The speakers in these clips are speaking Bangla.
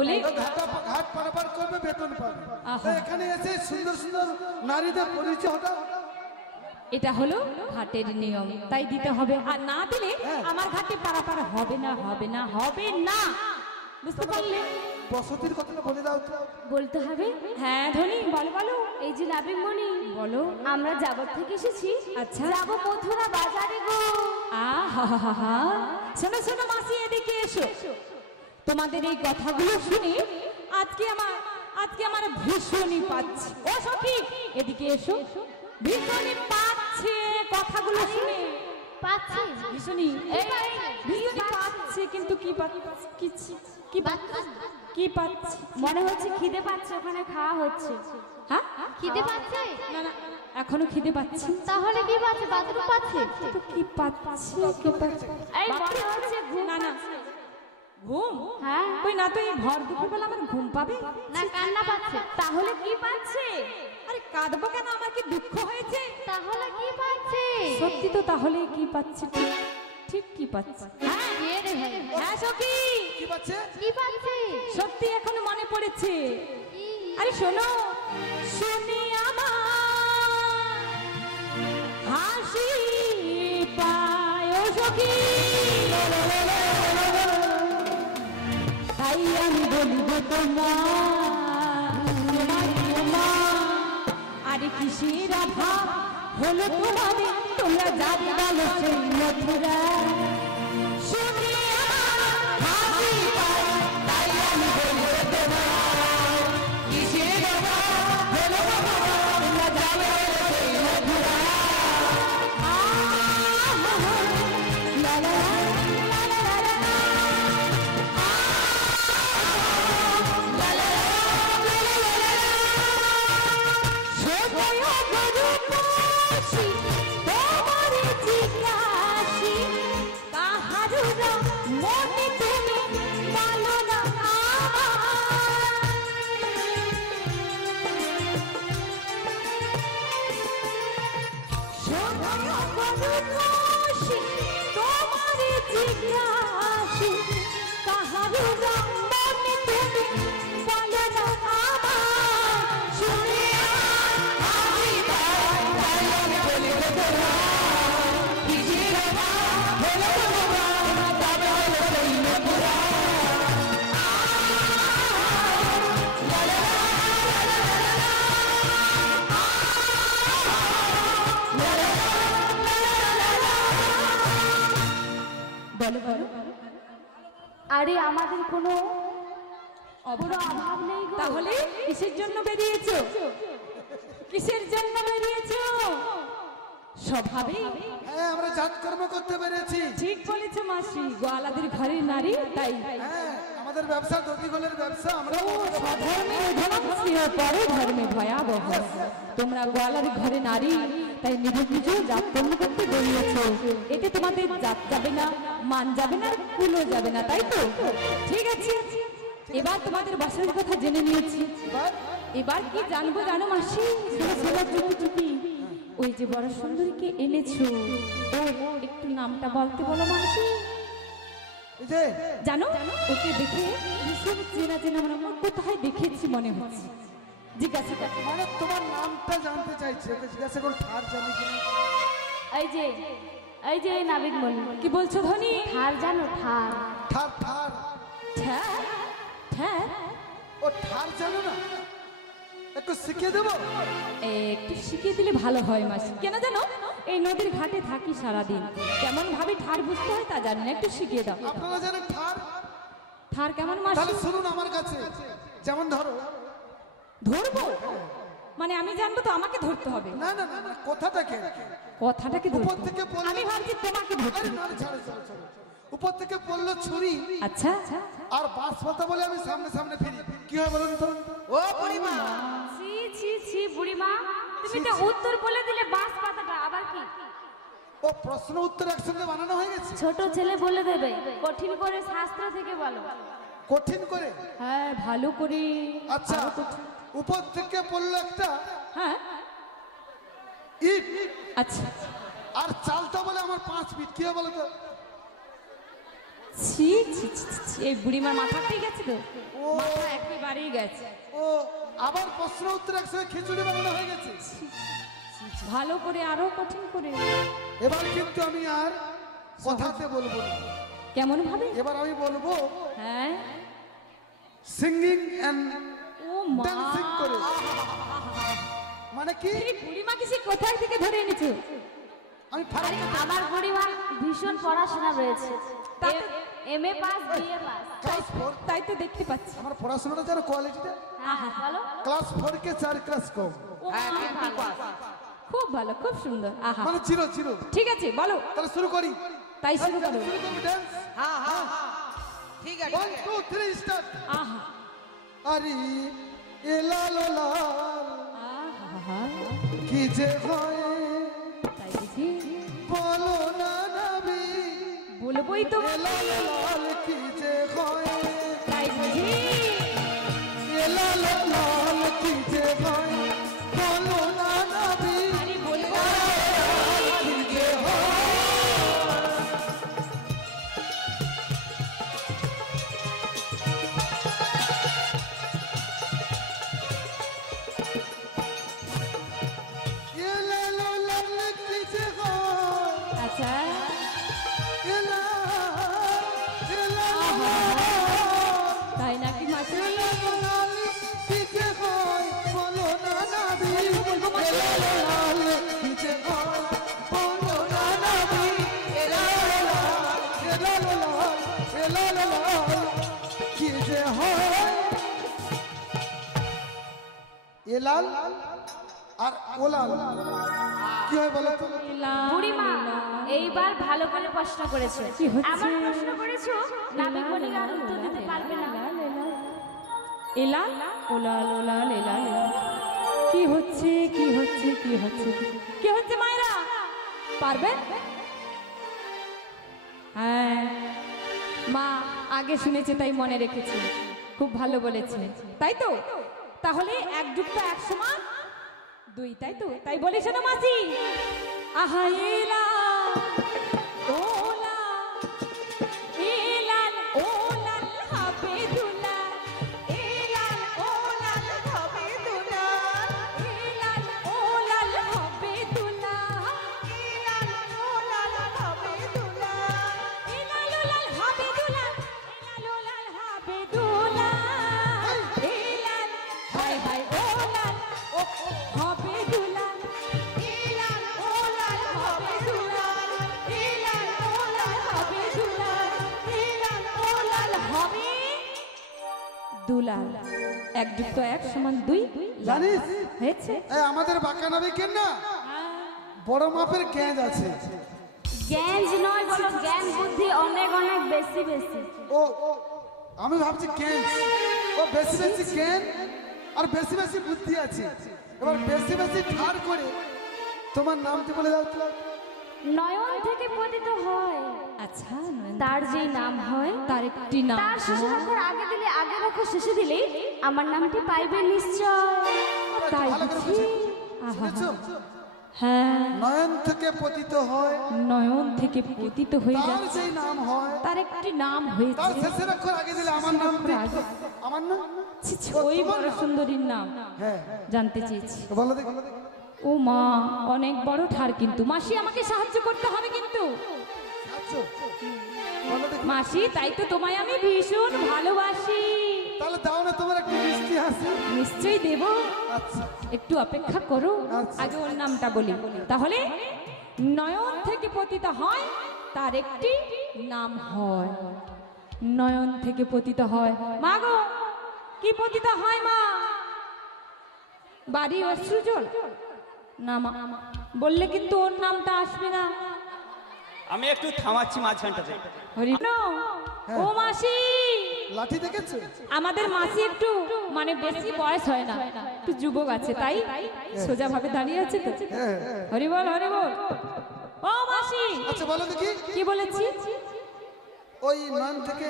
বলে ঘাট পারাপার করবে, বেতন পাবে। এখানে এসে সুন্দর সুন্দর নারীদের পরিচয় হঠাৎ, এটা হলো ঘাটের নিয়ম, তাই দিতে হবে। আর না দিলে আমার ঘাটে পারাপার হবে না, হবে না, হবে না। বুঝতে পারলে? বসতির কথাটা বলে দাও তো। বলতে হবে। হ্যাঁ ধনী, বলো বলো। এই যে নাবিকমণি, বলো। আমরা যাবত থেকে এসেছি। আচ্ছা, যাবো মথুরা বাজারে গো। আহা, শোনো শোনো মাসি, এদিকে এসো। তোমাদের এই কথাগুলো শুনে আজকে আমার ভীষণই পাচ্ছে। ও সখী, এদিকে এসো। ভীষণই পাচ্ছে কথাগুলো শুনে। পাচ্ছি ভীষণই পাচ্ছে, কিন্তু কি পাচ্ছে? মনে হচ্ছে খিদে পাচ্ছে, ওখানে খাওয়া হচ্ছে। হ্যাঁ, খিদে পাচ্ছে? না না, এখনো খিদে পাচ্ছে। তাহলে কি পাচ্ছে? বাথরুম পাচ্ছে? তো কি পাচ্ছে? এই মনে হচ্ছে ঘুম। না না, ঘুম? হ্যাঁ। কই না তো, এই ভর দুপুরবেলা আমার ঘুম পাবে না, কান্না পাচ্ছে। তাহলে কি পাচ্ছে? আরে কাঁদবো কেন, আমার কি দুঃখ হয়েছে? তাহলে কি পাচ্ছে? সত্যি তো, তাহলে কি পাচ্ছে? ঠিক কি পাচ্ছে? হ্যাঁ, কে রে ভাই? হ্যাঁ সখী, কি পাচ্ছে? কি পাচ্ছে? সত্যি এখনো মনে পড়েছে। কি? আরে শোনো, শুনি আমার হাসি পায় ও সখী, তাই আমি বলিব তোমার আরে কিসের অভাব হলো তোমাদের, তোমরা যাবে বলো সেই মথুরা। শুনি আমার হাসি পায়, তাই আমি বলিব তোমার কিসের অভাব হলো তোমরা যাবে বলো সেই মথুরা। লা লা লা লা লা লা, আরে আমাদের কোনো অভাব নেই গো। তাহলে কিসের জন্য বেরিয়েছো? কিসের জন্য বেরিয়েছো? স্বভাবে হ্যাঁ, আমরা জাতকর্ম করতে পেরেছি। ঠিক বলেছো মাসি, গোয়ালাদের ঘরের নারী, তাই হ্যাঁ, আমাদের ব্যবসা দধিগোলের ব্যবসা। আমরা স্বধর্মে পরে ধর্মে ভয়াবহ। তোমরা গোয়ালার ঘরে নারী, তাই নিজ জাতকর্ম করতে বেরিয়েছো। এতে তোমাদের জাত যাবে না, মান যাবে না, কুলো যাবে না, তাই তো? ঠিক আছে, এবার তোমাদের বাসনের কথা জেনে নিয়েছি। এবার কি জানবো জানো মাসি? চুপি, ওই যে বড় সুন্দরীকে এনেছো, ও একটু নামটা বলতে বলো মাসি। জানো, ওকে দেখে ভীষণ চেনা চেনা মনে হয়, কোথায় দেখেছি মনে হচ্ছে। জিজ্ঞাসা কর, মানে তোমার নামটা জানতে চাইছে, ওকে জিজ্ঞাসা করো ঠার জানি কিনা। এই যে নাবিকমণি, কি বলছো ধনী? ঠার জানো? ঠার ঠার ঠার ঠ্যার ঠ্যার, ও ঠার জানো না? একটু শিখিয়ে দেবো? একটু শিখিয়ে দিলে ভালো হয় মাসি। কেন জানো, এই নদীর ঘাটে থাকি সারাদিন, কেমন ভাবে ঠার বুঝতে হয় তা জানি না, একটু শিখিয়ে দাও। আপনারা জানেন ঠার? ঠার কেমন মাসি? তাহলে শুনুন আমার কাছে। যেমন ধরো, ধরবো মানে আমি জানবো তো, আমাকে ধরতে হবে? না না না, কথাটাকে উপর থেকে আমি ভাবছি তোমাকে ধরতে। উপর থেকে পড়লো ছুরি, আচ্ছা, আর বাঁশ পাতা বলে আমি সামনে সামনে ফিরি, কি হয় বলুন তো? ও বুড়িমা, ছি ছি ছি বুড়িমা, তুমি তো উত্তর বলে দিলে, বাঁশ পাতাটা আবার কি? ও প্রশ্ন উত্তর একসঙ্গে বানানো হয়ে গেছে। ছোট ছেলে বলে দেবে, কঠিন করে শাস্ত্র থেকে বলো। কঠিন করে? হ্যাঁ, ভালো করে। আচ্ছা, উপর থেকে পড়লো একটা, হ্যাঁ, ইট, আচ্ছা, আর চালটা বলে আমার 5 ফিট, কি হয় বলো তো? ছি ছি ছি ছি, ছি, এই বুড়িমার মাথা ঠিক আছে তো মাথা একেবারেই গেছে। ও আবার প্রশ্ন উত্তর একসঙ্গে খিচুড়ি বানানো হয়ে গেছে। ভালো করে আরো কঠিন করে। এবার কিন্তু আমি আর কথাতে বলবো না, কেমন ভাবে? এবার আমি বলবো হ্যাঁ সিঙ্গিং এন্ড ও মা, ডান্সিং করে। মানে কি এই বুড়িমাকে সে কোথায় থেকে ধরে এনেছো? আমি ফারাক আমার বুড়িমা ভীষণ পড়াশোনা রয়েছে, তাতে- MA pass, BA pass. Class 4, তাই তো দেখতে পাচ্ছি। আমার পড়াশোনাটা যারা কোয়ালিটিটা হ্যাঁ বলো। ক্লাস 4 কে 4 ক্লাস কম, ও মা, খুব ভালো, খুব সুন্দর। আহা মানে জিরো জিরো। ঠিক আছে বলো, তাহলে শুরু করি। তাই শুরু করো। শুরু করবি ডান্স। हाँ हाँ हाँ ठीक है 1 2 3 স্টার্ট। আহা আরে এ লাল লাল আহা, কি যে হয় তাই বুঝি বলো না নবী, বলবোই তো, এ লাল লাল কি যে হয়, তাই বুঝি এ লাল লাল কি যে হয় বলো না নবী, আরে বলবো। কি যে হয়। এ লাল লাল কি যে হয়, আচ্ছা এ লাল, এ লাল আহা, লাল। তাই নাকি মাসি? লাল আর ওলাল কি হয় বলো তো? বুড়িমা এইবার ভালো করে প্রশ্ন করেছে। কি হচ্ছে? এমন প্রশ্ন করেছো নাবিক বনিগার উত্তর দিতে পারবে না। এলাল ওলাল ওলাল এলাল এলাল। কি হচ্ছে কি হচ্ছে কি হচ্ছে কি হচ্ছে মায়েরা? পারবেন? হ্যাঁ মা আগে শুনেছে তাই মনে রেখেছে, খুব ভালো বলেছে, তাই তো? তাহলে 1 যুক্ত 1 সমান 2, তাই তো? তাই বলিস না মাসি? আহা এলা ওলা এলাল ওলাল হবে দুলা, এলাল ওলাল হবে দুলা, এলাল ওলাল হবে দুলা, এলাল ওলাল হবে দুলা, এলাল ওলাল হবে দুলা, এলাল ওলাল হবে দুলা, এলাল হায় হায় ওলাল হবে দুলা, এলাল ওলাল হবে দুলা, এলাল ওলাল হবে দুলা, এলাল ওলাল হবে দুলাল। 1 যুক্ত 1 সমান 2 জানিস হয়েছে? এই আমাদের বাঁকা নাবে কেন না বড় মাপের গ্যাঁজ আছে। জ্ঞান নয় বলো, জ্ঞান বুদ্ধি অনেক অনেক বেশি বেশি। ও আমি ভাবছি গ্যাঁজ, ও বেশি বেশি জ্ঞান আর বেশি বেশি বুদ্ধি আছে। এবার বেশি বেশি ঠাড় করে তোমার নামটি বলে দাও তো। নয়ন থেকে পতিত হয়, আচ্ছা তার যেই নাম হয় তার একটি নাম তার শেষের অক্ষর আগে দিলে, আগের অক্ষর শেষে দিলে আমার নামটি পাইবে নিশ্চয়। তাই ভালো করে বুঝি? বুঝেছো? আহা, শুনেছো? হ্যাঁ নয়ন থেকে পতিত হয়, নয়ন থেকে পতিত হয়ে তার যাচ্ছে, যেই নাম হয় তার একটি নাম তার হয়েছে। শেষের অক্ষর আগে দিলে আমার নামটি, আগে। আমার নাম ছি, ছি, ওই বড় সুন্দরীর নাম হ্যাঁ জানতে চেয়েছি। বলো দেখি। ও মা অনেক বড় ঠার, কিন্তু মাসি আমাকে সাহায্য করতে হবে কিন্তু। আচ্ছা বলো দেখি। মাসি তাই তো তোমায় আমি ভীষণ ভালোবাসি। তাহলে দাও না তোমার একটু মিষ্টি হাসি। নিশ্চয়ই দেব, আচ্ছা একটু অপেক্ষা করো, আচ্ছা। আগে ওর নামটা বলি। তাহলে নয়ন থেকে পতিত হয় তার একটি নাম হয়, নয়ন থেকে পতিত হয়। মা গো কি পতিত হয় মা? বাড়ি অশ্রুজল না মা, বললে কিন্তু ওর নামটা আসবে না। আমি একটু থামাচ্ছি মাঝখানটাতে। হরি ও মাসি, লাঠি দেখেছো? আমাদের মাসি একটু মানে বেশি বয়স হয় না, একটু যুবক আছে, তাই সোজা ভাবে দাঁড়িয়ে আছে তো। হ্যাঁ হরি বল হরি বল। ও মাসি আচ্ছা বলো দেখি। কি বলেছি? ওই নয়ন থেকে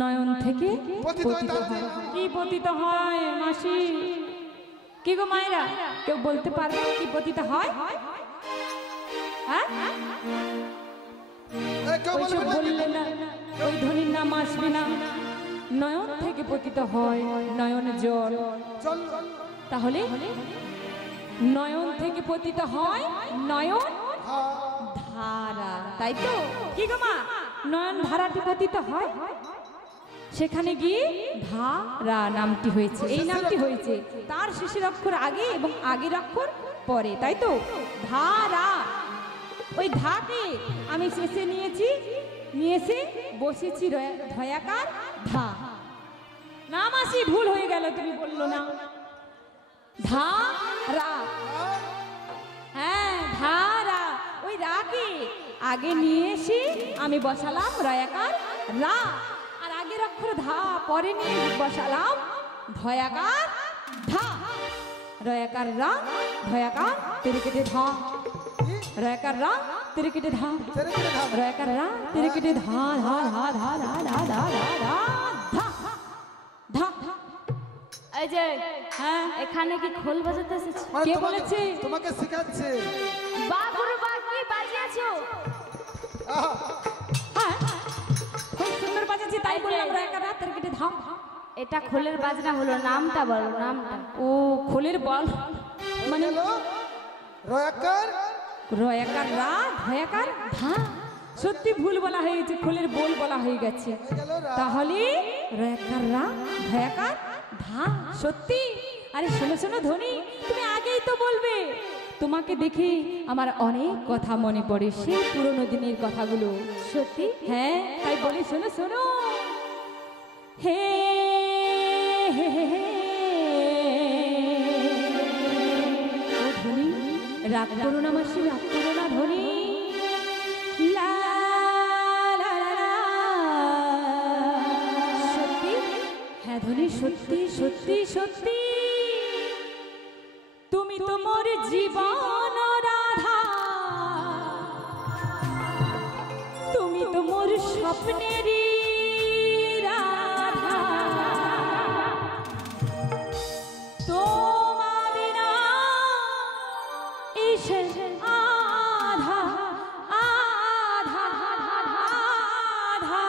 নয়ন থেকে পতিত হয় পতিত তার হয়। যে নাম। কি পতিত হয় মাসি? কি গো মায়েরা কেউ বলতে পারবে কি পতিত হয়? হ্যাঁ কেউ ওইসব বলবে বললে না, ওই ধনির নাম আসবে না। নয়ন থেকে পতিত হয় নয়ন জল, চল তাহলে নয়ন থেকে পতিত হয় নয়ন ধারা, তাই তো? কি গো মা, নয়ন ধারাটি পতিত হয়, সেখানে গিয়ে ধারা নামটি হয়েছে, এই নামটি হয়েছে। তার শেষের অক্ষর আগে এবং আগের অক্ষর পরে, তাই তো? ধারা, ওই ধাকে আমি শেষে নিয়েছি, নিয়ে এসে বসেছি ধয়াকার ধা। নাম আসি ভুল হয়ে গেল, তুমি বললো না ধারা। হ্যাঁ ধারা, ওই রাকে আগে নিয়ে এসে আমি বসালাম রয়াকার রা, আর আগের অক্ষর ধা পরে নিয়ে বসালাম ধয়াকার ধা। রয়াকার রা, ধয়াকার তেরে কেটে ধা, রয়াকার রা তেরে কেটে ধা, রয়াকার রা তেরে কেটে ধা ধা ধা ধা ধা ধা ধা ধা ধা ধা ধা। এই যে হ্যাঁ, এখানে কি খোল বাজাতে এসেছো? মানে কে তোমাকে- বলেছে? তোমাকে শেখাচ্ছে। বা গুরু বা কি বাজিয়েছো? আহা, হ্যাঁ খুব সুন্দর বাজাচ্ছি, তাই বললাম রয়াকার রা তেরে কেটে ধা। এটা খোলের বাজনা হলো, নামটা বলো, নামটা। ও খোলের বল মানে হলো রয়াকার রয়াকার রা, ধয়াকার ধা। সত্যি ভুল বলা হয়েছে, খোলের বোল বলা হয়ে গেছে। গেল রা। তাহলে রয়াকার রা, ধয়াকার ধা, সত্যি। আরে শোনো শোনো ধনী, তুমি আগেই তো বলবে। তোমাকে দেখে আমার অনেক কথা মনে পড়ে, সেই পুরনো দিনের কথাগুলো। সত্যি? হ্যাঁ, তাই বলি শোনো শোনো। হে হে হে হে। ও ধনী, রাত করো না মাসি, রাত করো না ধনী। লা লা লা লা। সত্যি? হ্যাঁ ধনী, সত্যি সত্যি সত্যি। তুমি তো মোর জীবন রাধা, তুমি তো মোর স্বপ্নেরই রাধা। তোমার বিনা এসে আধা আধা আধা।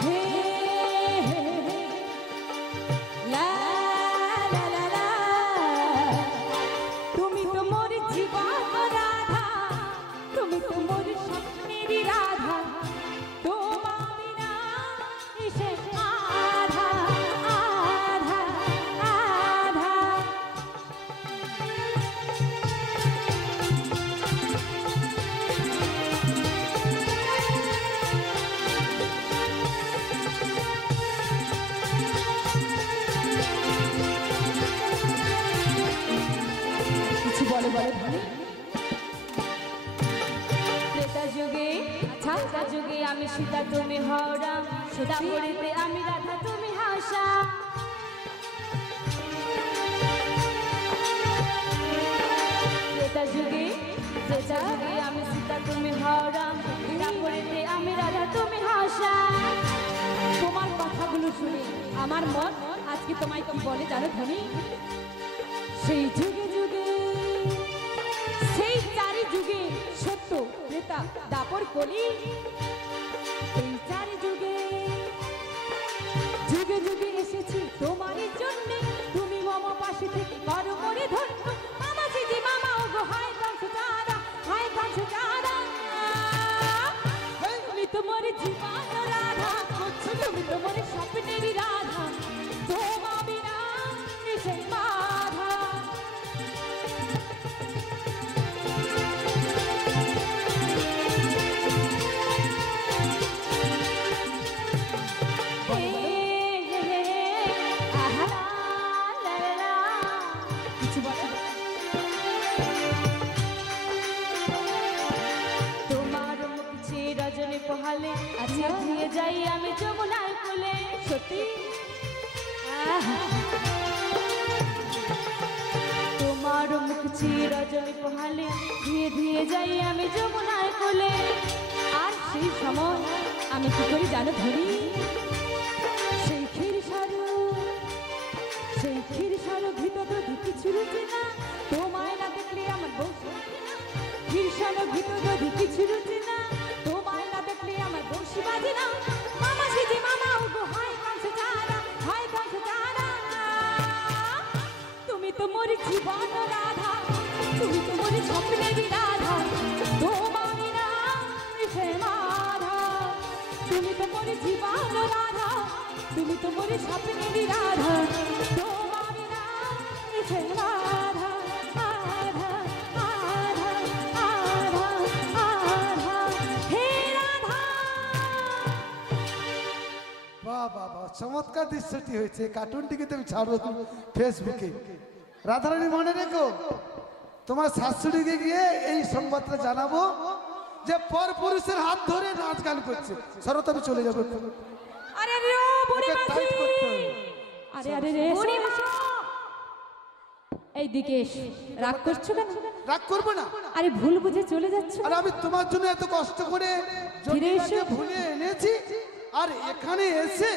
হে হে হে। লা লা লা লা। তুমি তো মোর জীবন রাধা, তুমি তো মোর স্বপ্নেরই রাধা। তোমার বিনা এসে আধা আধা আধা। কিছু বলে বলে ভালো। ত্রেতা যুগে, ত্রেতা যুগে আমি সীতা, তুমি হও রাম। দাপরিতে আমি রাধা, তুমি হও শ্যাম। ত্রেতা যুগে, ত্রেতা যুগে আমি সীতা, তুমি হও রাম। দাপরিতে আমি রাধা, তুমি হও শ্যাম। তোমার কথাগুলো শুনে আমার মন আজকে তোমায় কি বলে জানো ধনী? সেই যুগে যুগে, সেই চারি যুগে, সত্য ত্রেতা দাপর কলি, এই চারি যুগে যুগে যুগে এসেছি তোমারই জন্যে। তুমি মম পাশে থেকে করো মরে ধন্য। মামা সিজি মামা ও গো হায় কাঁচু চারা, হায় কাঁচু চারা। তুমি তোমার জীবন রাধা, তুমি তোমার স্বপ্নেরই রাধা। তোমা বিনা এসে বাধা। হে হে হে। আহা লা লা লা। কিছু বলো? তোমার মুখ চেয়ে রজনী পোহালে, আচ্ছা ধুয়ে যাই আমি যমুনার কোলে। সত্যি? তোমার মুখ চেয়ে রজনী পোহালে, ধুয়ে ধুয়ে যাই আমি যমুনার কোলে। আর সেই সময় আমি কি করি জানো ধনী? সেই ক্ষীর সারু, সেই ক্ষীর সারু ভিতর দধি কিছু রুচে না। তোমায় না দেখলে আমার বউ ক্ষীর সারু ভিতর দধি কিছু জানো রাধা তুমি তো মোরে স্বপ্নেরই রাধা তোমার নাম লিখে রাধা আধা আধা আধা আধা হে রাধা। বাহ বাহ বাহ, চমৎকার দৃশ্যটি হয়েছে। কার্টুনটিকে তুমি ছাড়ো ফেসবুকে। রাধারানী মনে রেখো, তোমার শাশুড়িকে গিয়ে এই সংবাদটা জানাবো যে পর পুরুষের হাত ধরে নাচ গান করছে। সরো, তবে চলে যাবো। আরে রে ও বুড়ি ওকে মাসি টাইট করতে হবে। আরে আরে রে বুড়ি মা এইদিকে এসো। রাগ করছো কেন? রাগ করবো না। আরে ভুল বুঝে চলে যাচ্ছ। আর আমি তোমার জন্য এত কষ্ট করে ফিরে এসো। জটিলাকে ভুলিয়ে এনেছি, আর এখানে এসে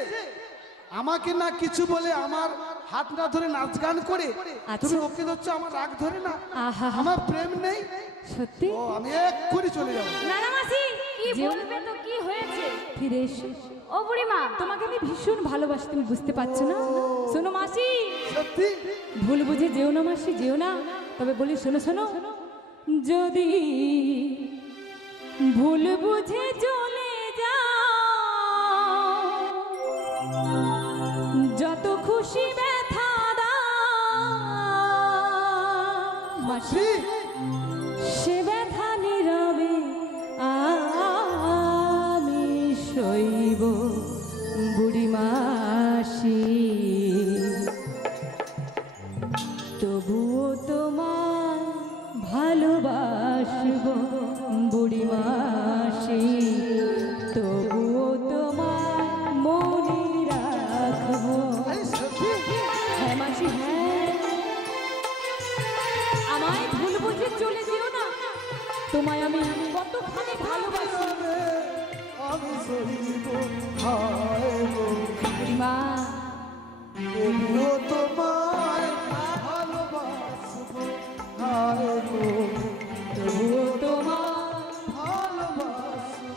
আমাকে না কিছু বলে আমার হাত না ধরে নাচ গান করে তুমি ওকে ধরছো, আমার রাগ ধরে না? আহা। আমার প্রেম নেই? সত্যি? ও, আমি এক্ষুনি চলে যাবো। নানা মাসি কি বলবে তো কি হয়েছে? ফিরে এসো। ও বুড়িমা তোমাকে আমি ভীষণ ভালোবাসি, তুমি বুঝতে পারছো না? শোনো মাসি, সত্যি? ভুল বুঝে যেও না মাসি, যেও না। তবে বলি শোনো শোনো, যদি ভুল বুঝে চলে যাও যত খুশি ব্যথা দাও মাসি, সে ব্যথা নীরবে আমি সইব বুড়ি মাসি, তবুও তোমার ভালোবাসব বুড়ি মাসি, তবুও তোমার মনে রাখবো। আরে সত্যি? হ্যাঁ মাসি হ্যাঁ, আমায় ভুল বুঝে চলে যেও না, তোমায় আমি কতখানি ভালোবাসি। আমি সইব হায় গো, বুড়িমা তবুও তোমায় ভালোবাসবো হায় গো, তবুও তোমার ভালোবাসবো।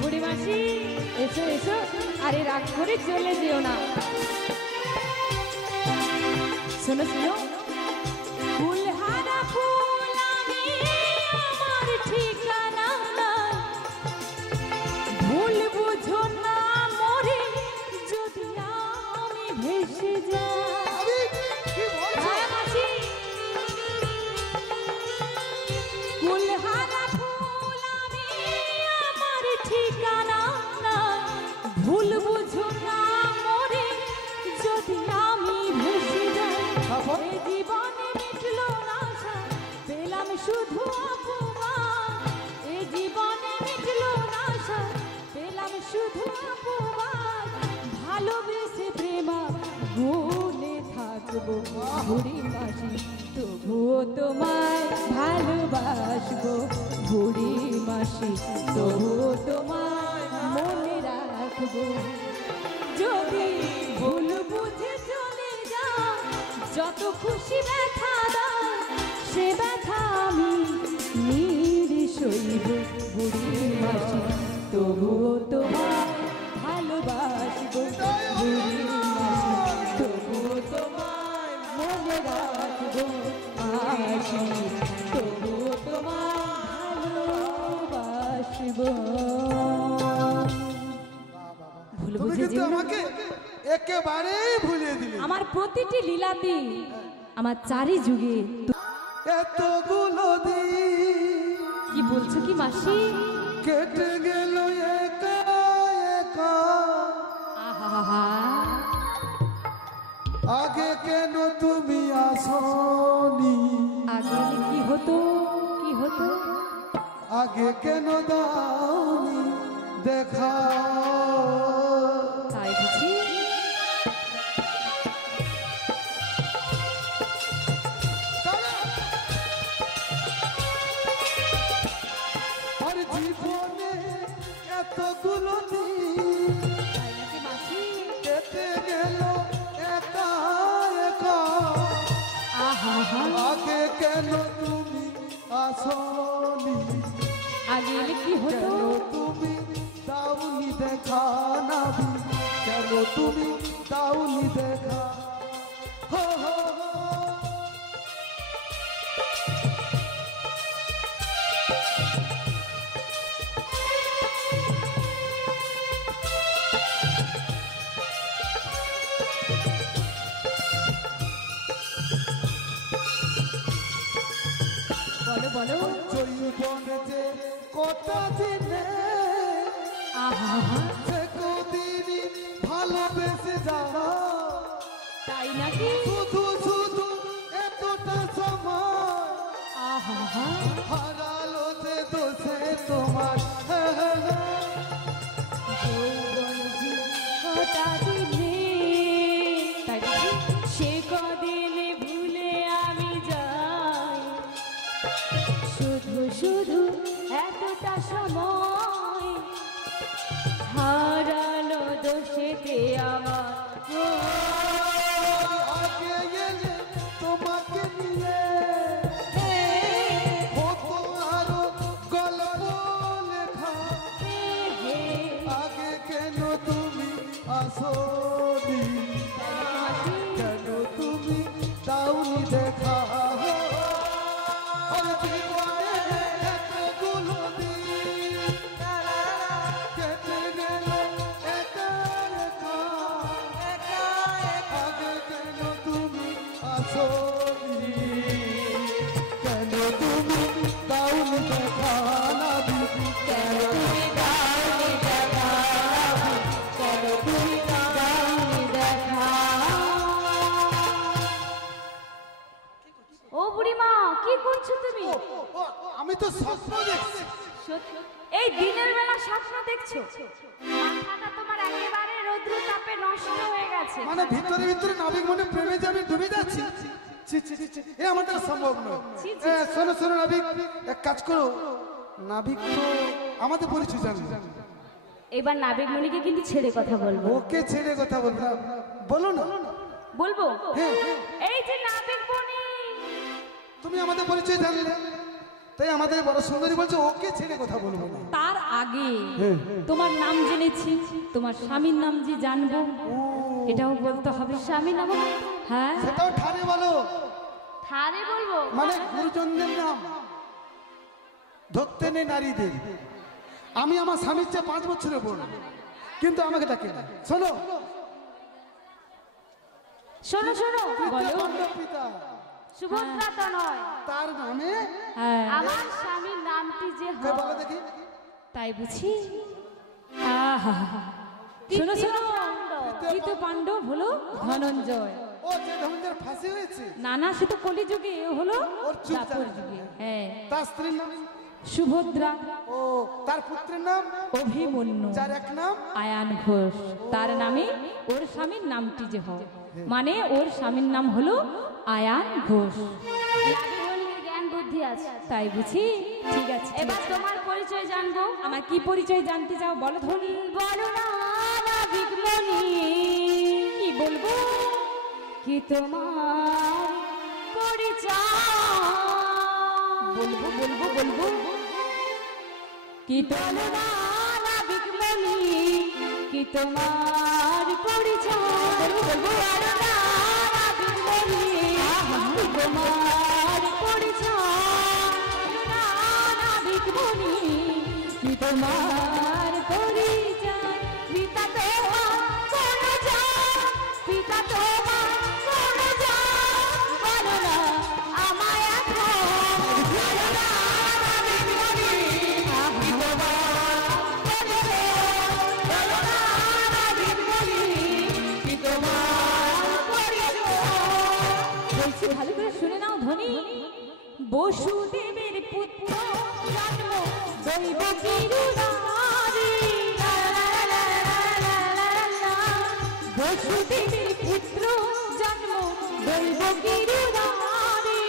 বুড়ি মাসি এসো এসো, আরে রাগ করে চলে যেও না। শোনো শোনো, ফুলহারা ফুল আমি আমার ঠিকানা না, ভুল বুঝো না মোরে যদি আমি ভেসে যাই। আমি কি বলছো? হ্যাঁ মাসি, ফুলহারা ফুল আমি আমার ঠিকানা না, ভুল বুঝো না মোরে যদি আমি ভেসে যাই। তারপর? এ জীবনে মিটলো না আশা, পেলাম শুধু অপমান। এ জীবনে মিটলো না আশা, পেলাম শুধু অপমান। ভালোবেসে প্রেমা ভুলে থাকবো বুড়ি মাসি, তবুও তোমায় ভালোবাসবো বুড়ি মাসি, তবুও তোমায় মনে রাখবো। যদি ভুল বুঝে চলে যাও যত খুশি ব্যথা দাও, সে ব্যথা আমি নিরে সইব বুড়ি মাসি, তবুও তোমায় ভালোবাসবো বুড়ি মাসি, তবুও তোমায় মনে রাখবো মাসি, তবুও তোমায় ভালোবাসবো। ভুল তুমি বুঝে কিন্তু যেও না। আমাকে একেবারেই ভুলিয়ে দিলে। আমার প্রতিটি লীলাতে, আমার চারি যুগে এতগুলো দিন কি বলছো কি মাসি? কেটে গেল একা একা, আহা, আগে কেন তুমি আসনি? আগে কি হতো কি হতো? আগে কেন দাওনি দেখা? তাই বুঝি? আর জীবনে এতগুলো দিন তাই নাকি মাসি? কেটে গেল একা একা, আহা, আগে কেন তুমি আসনি? আগে এলে কি হতো? কেন তুমি দাওনি দেখা নাবি কেন তুমি দাউনি দেখা হো হো হো। বলো বলো জৈবনে যে কটা দিনে আহা সে কদিনই ভালোবেসে যাওয়া তাই নাকি শুধু শুধু এতটা সময় আহা হারালো যে দোষে তোমার যৌবন যে কটা দিনে তাই নাকি সে কদিনে ভুলে আমি যাই শুধু শুধু এতটা সময় হারালো দোষেতে আমার আগে এলে তোমাকে নিয়ে হতো আরো গল্প লেখা আগে কেন তুমি আসোনি কেন তুমি দাউনি দেখা আর জীবনে এতগুলো দিন কেটে গেল একা একা আগে কেন তুমি আসোনি কেন তুমি দাউনি দেখা নাবি কেন তুমি দাউনি দেখা কেন তুমি দাউনি দেখা ও বুড়িমা কি করছো তুমি ও, আমি তো স্বপ্ন দেখছি সত্যি এই দিনের বেলা স্বপ্ন দেখছো মাথাটা তোমার একেবারে রৌদ্র তাপে নষ্ট হয়ে গেছে মানে ভিতরে ভিতরে নাবিক মনে প্রেমে যাবে ডুবে যাচ্ছি ছি, ছি, ছি, ছি, এ আমাদের সম্ভব নয় ছি, ছি, শোনো শোনো নাবিক এক কাজ করো নাবিক তো আমাদের পরিচয় জানি এবার নাবিক মণিকে কিন্তু ছেড়ে কথা বলবো ওকে ছেড়ে কথা বলবো না বলো না বলবো হ্যাঁ, এই যে নাবিক মণি তুমি আমাদের পরিচয় জানলে তাই আমাদের বড় সুন্দরী বলছে ওকে ছেড়ে কথা বলবো না তার আগে তোমার নাম জেনেছি তোমার স্বামীর নাম যে জানবো এটাও বলতে হবে স্বামীর নাম হ্যাঁ সেটাও ঠারে বলো থারে বলবো মানে গুরুজনদের নাম ধরতে নেই নারীদের আমি আমার স্বামীর চেয়ে 5 বছরের বড় কিন্তু আমাকে ডাকে না শোনো শোনো শোনো বলো। পাণ্ডব পিতা সুভদ্রা তো নয় তার নামে হ্যাঁ আমার স্বামীর নামটি যে কে হয় বলো দেখি তাই বুঝি আহা শোনো শোনো কৃত পাণ্ডব হলো ধনঞ্জয় ও যে ধনঞ্জয়ের ফাঁসি হয়েছে নানা সে তো কলিযুগে এ হলো ওর যুগ দাপর জানে। যুগে হ্যাঁ তার স্ত্রীর নাম সুভদ্রা ও তার পুত্রের নাম অভিমন্যু যার এক নাম আয়ান ঘোষ তার নামে ওর স্বামীর নামটি যে হয় মানে ওর স্বামীর নাম হলো আয়ান ঘোষ নাবিক মণির জ্ঞান বুদ্ধি আছে তাই বুঝি ঠিক আছে ঠিক এবার আছে। তোমার পরিচয় জানবো আমার কি পরিচয় জানতে চাও বলো ধনী বলো না নাবিক মণি কি বলবো কি তোমার পরিচয় বলবো বলবো বলবো কি বলো না নাবিক মণি কি তোমার পরিচয় বলো না নাবিক মণি কি তোমার পরিচয় বলো না নাবিক মণি কি তোমার পরিচয় পিতা তোমার কোন যায় পিতা তোমার কোন যায় বলো না আমায় এখন বলো না নাবিক মণি কি তোমার পরিচয় বলো না নাবিক মণি কি তোমার পরিচয় বলছি ভালো করে শুনে নাও ধনী বসুদেবের পুত্র জন্ম দৈব কিরুনারি বসুদেবের পুত্র জন্ম দৈব কিরুনারি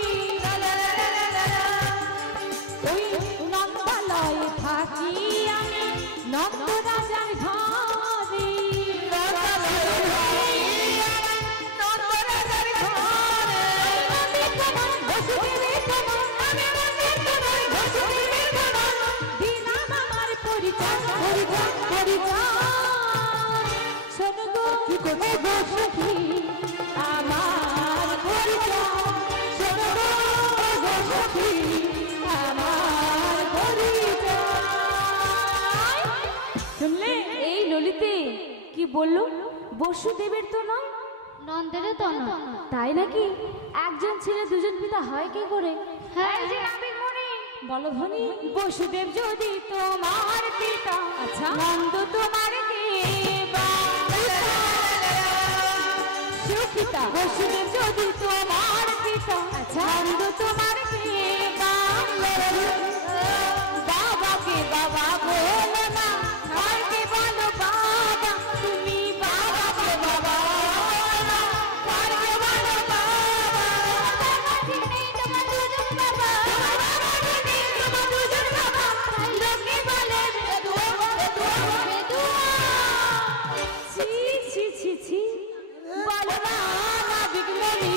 ওই নন্দালয়ে থাকি আমি নন্দ রাজার ঘরে বসুদেবের তোমার আমি বসুদেবের তোমার দিলাম আমার পরিচয় পরিচয় পরিচয় শোনো গো ও গো সখী আমার পরিচয় শোনো গো ও গো সখী আমার পরিচয়। শুনলে এই ললিতে কি বললো? বসুদেবের তো নয়, নন্দের তো না। তাই নাকি? একজন ছেলে দুজন পিতা হয় কি করে? হ্যাঁ যে নাবিক মুনি বলো ধ্বনি। বসুদেব যদি তোমার পিতা, আচ্ছা। নন্দ তোমার কে বা? সুখিতা বসুদেব যদি তোমার পিতা, আচ্ছা। নন্দ তোমার কে বা? বাবাকে বাবা বলো না, মারকে বলো বাবা, তুমি বাবাকে বাবা বলো না, মারকে বলো বাবা। বাবা ঠিক নেই তোমার দুজন বাবা, বাবা ঠিক নেই তোমার দুজন বাবা, তাই লোকে বলে বেদুয়া, বেদুয়া, বেদুয়া। ছি ছি ছি ছি, বলো না নাবিক মুনি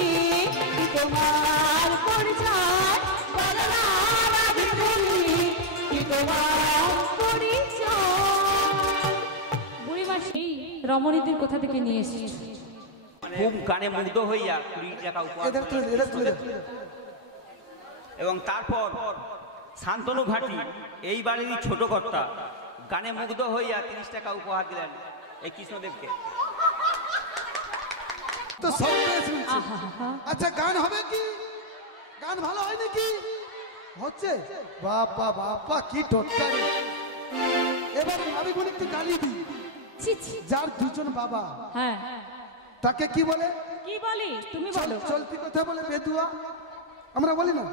কি তোমার পরিচয়, বলো না নাবিক মুনি কি তোমার পরিচয়। বুড়িমাসি রমণীদের কোথা থেকে নিয়ে এসেছিস? খুব গানে মুগ্ধ হইয়া 20 টাকা উপহার এদের তুলে দে, এদের তুলে দে। এবং তারপর শান্তনু ঘাটি এই বাড়িরই ছোট কর্তা গানে মুগ্ধ হইয়া 30 টাকা উপহার দিলেন এই কৃষ্ণদেবকে। তো সব শুনছি। আচ্ছা গান হবে কি? গান ভালো হয় নাকি? হচ্ছে? বাবা বাবা কি টোটকা রে। এবার আমি বলি একটু গালি দিই। ছি ছি। যার দুজন বাবা হ্যাঁ তাকে কি বলে? কি বলি তুমি চল বলো। চলতি কথা বলে বেদুয়া, আমরা বলি না।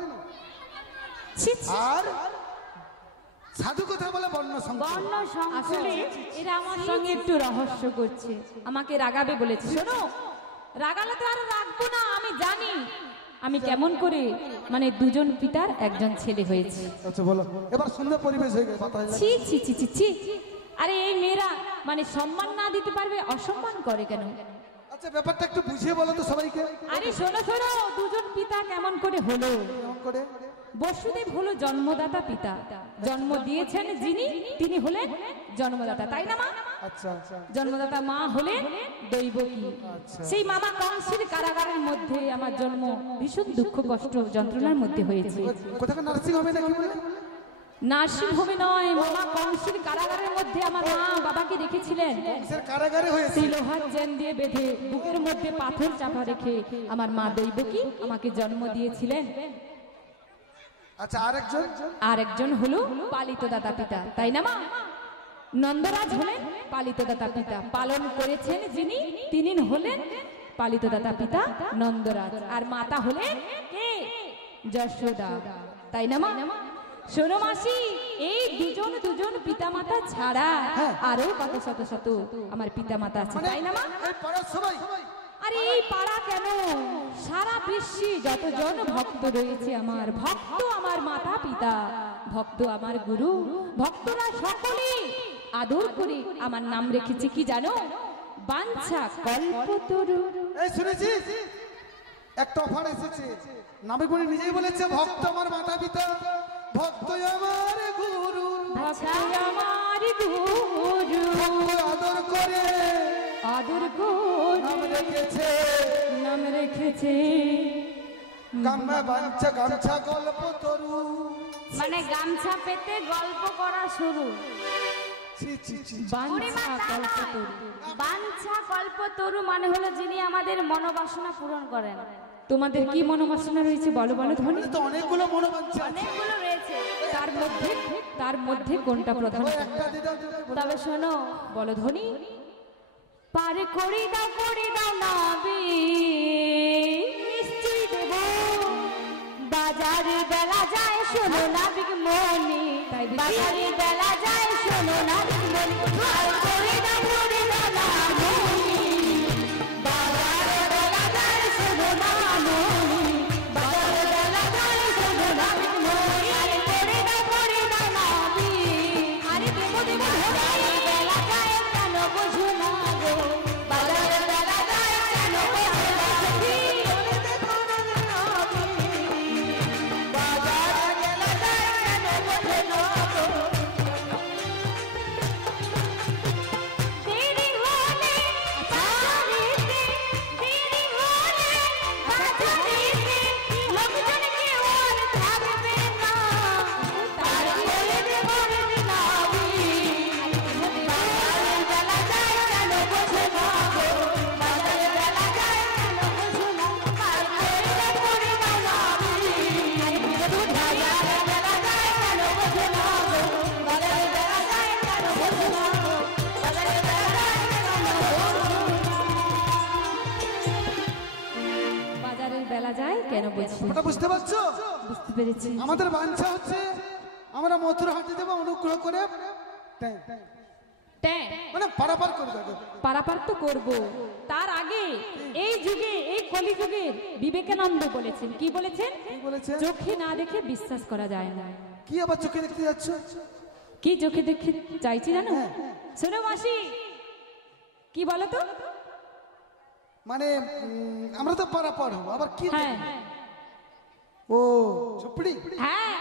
ছি ছি। আর সাধু কথা বলে বর্ণ সংকর। বর্ণ সংকর। আসলে এরা আমার সঙ্গে একটু রহস্য করছে, আমাকে রাগাবে বলেছে। শোনো, রাগালে তো আর রাখবো না, আমি জানি আমি কেমন করে মানে দুজন পিতার একজন ছেলে হয়েছে। আচ্ছা বলো, এবার সুন্দর পরিবেশ হয়ে গেছে, কথা হয়ে গেছে। ছি ছি ছি ছি ছি। আরে এই মেয়েরা মানে সম্মান না দিতে পারবে, অসম্মান করে কেন? আচ্ছা ব্যাপারটা একটু বুঝিয়ে বলো তো সবাইকে। আরে শোনো শোনো, দুজন পিতা কেমন করে হলো? কেমন করে? বসুদেব হলো জন্মদাতা পিতা, জন্ম দিয়েছেন যিনি তিনি হলেন জন্মদাতা, তাই না মা? আচ্ছা আচ্ছা জন্মদাতা মা হলেন দৈবকী। সেই মামা কংসের কারাগারের মধ্যে আমার জন্ম ভীষণ দুঃখ কষ্ট যন্ত্রণার মধ্যে হয়েছে। কোথাকার নার্সিং হবে নাকি বলে? নার্সিং হোমে নয়, মামা কংসের কারাগারের মধ্যে আমার মা বাবাকে রেখেছিলেন। কংসের কারাগারে হয়েছে। সেই লোহার চেন দিয়ে বেঁধে বুকের মধ্যে পাথর চাপা রেখে আমার মা দৈবকী আমাকে জন্ম দিয়েছিলেন। আচ্ছা আরেকজন? আর একজন হলো পালিত দাতা পিতা, তাই না মা? নন্দরাজ হলেন পালিত দাতা পিতা, পালন করেছেন যিনি তিনি হলেন পালিত দাতা পিতা নন্দরাজ। আর মাতা হলেন কে? যশোদা, তাই না মা? শোনো মাসি, এই দুজন পিতা মাতা ছাড়া আরো কত শত শত আমার পিতা মাতা আছে, তাই না মা? এই পাড়ার সবাই? আরে এই পাড়া কেন, সারা বিশ্বে যতজন ভক্ত রয়েছে আমার, ভক্ত আমার মাতা পিতা, ভক্ত আমার গুরু, ভক্তরা সকলে আদর করে আমার নাম রেখেছে কি জানো? বাঞ্ছা কল্পতরু। এই শুনেছিস? একটা অফার এসেছে, নামে বলে নিজেই বলেছে ভক্ত আমার মাতা পিতা, ভক্ত আমার গুরু, ভক্ত আমার গুরু, আদর করে আদর করে নাম রেখেছে, নাম রেখেছে গাম্মা বাঞ্ছা গামছা গল্প তরু। মানে গামছা পেতে গল্প করা শুরু। ছি ছি ছি। বাঞ্ছা কল্পতরু। বাঞ্ছা কল্পতরু মানে হলো যিনি আমাদের মনোবাসনা পূরণ করেন। তোমাদের কি মনোবাসনা রয়েছে বলো বলো ধ্বনি? তো অনেকগুলো মনোবাঞ্ছা আছে। অনেকগুলো রয়েছে, তার মধ্যে কোনটা প্রধান? ওই একটা দিদাও যদি বলে। তবে শোনো, বলো ধ্বনি। পার করি দাও নাবি, নিশ্চয়ই দেব। বাজারে বেলা যায় শোনো নাবিক মনি, তাই বুঝি? বাজারে বেলা যায় শোনো নাবিক মনি। পার করি দাও নাবি, বাজারে বেলা যায় শোনো নাবি, বাজারে বেলা যায় শোনো নাবিক মনি। আরে করি দাও নাবি, আরে দেব বাজারে বেলা যায় কেন বোঝো না গো, বাজারে বেলা যায় কেন বোঝো না সখী। বাজারে বেলা যায় কেন বোঝো না গো। কেন বলছি ওটা বুঝতে পারছো? বুঝতে পেরেছি। আমাদের বাঞ্ছা হচ্ছে আমরা মথুরা হাটে যাবো, অনুগ্রহ করে ট্যাঁ, মানে পারাপার করে দেবো। পারাপার তো করব, তার আগে এই যুগে, এই কলি যুগের বিবেকানন্দ বলেছেন, কি বলেছেন? কি বলেছে? চোখে না দেখে বিশ্বাস করা যায় না। কি আবার চোখে দেখতে যাচ্ছ? কি চোখে দেখে চাইছি জানো? শোনো মাসি, কি বলো তো? মানে আমরা তো পারাপার হবো, আবার কি? হ্যাঁ ও ঝুপড়ি? হ্যাঁ,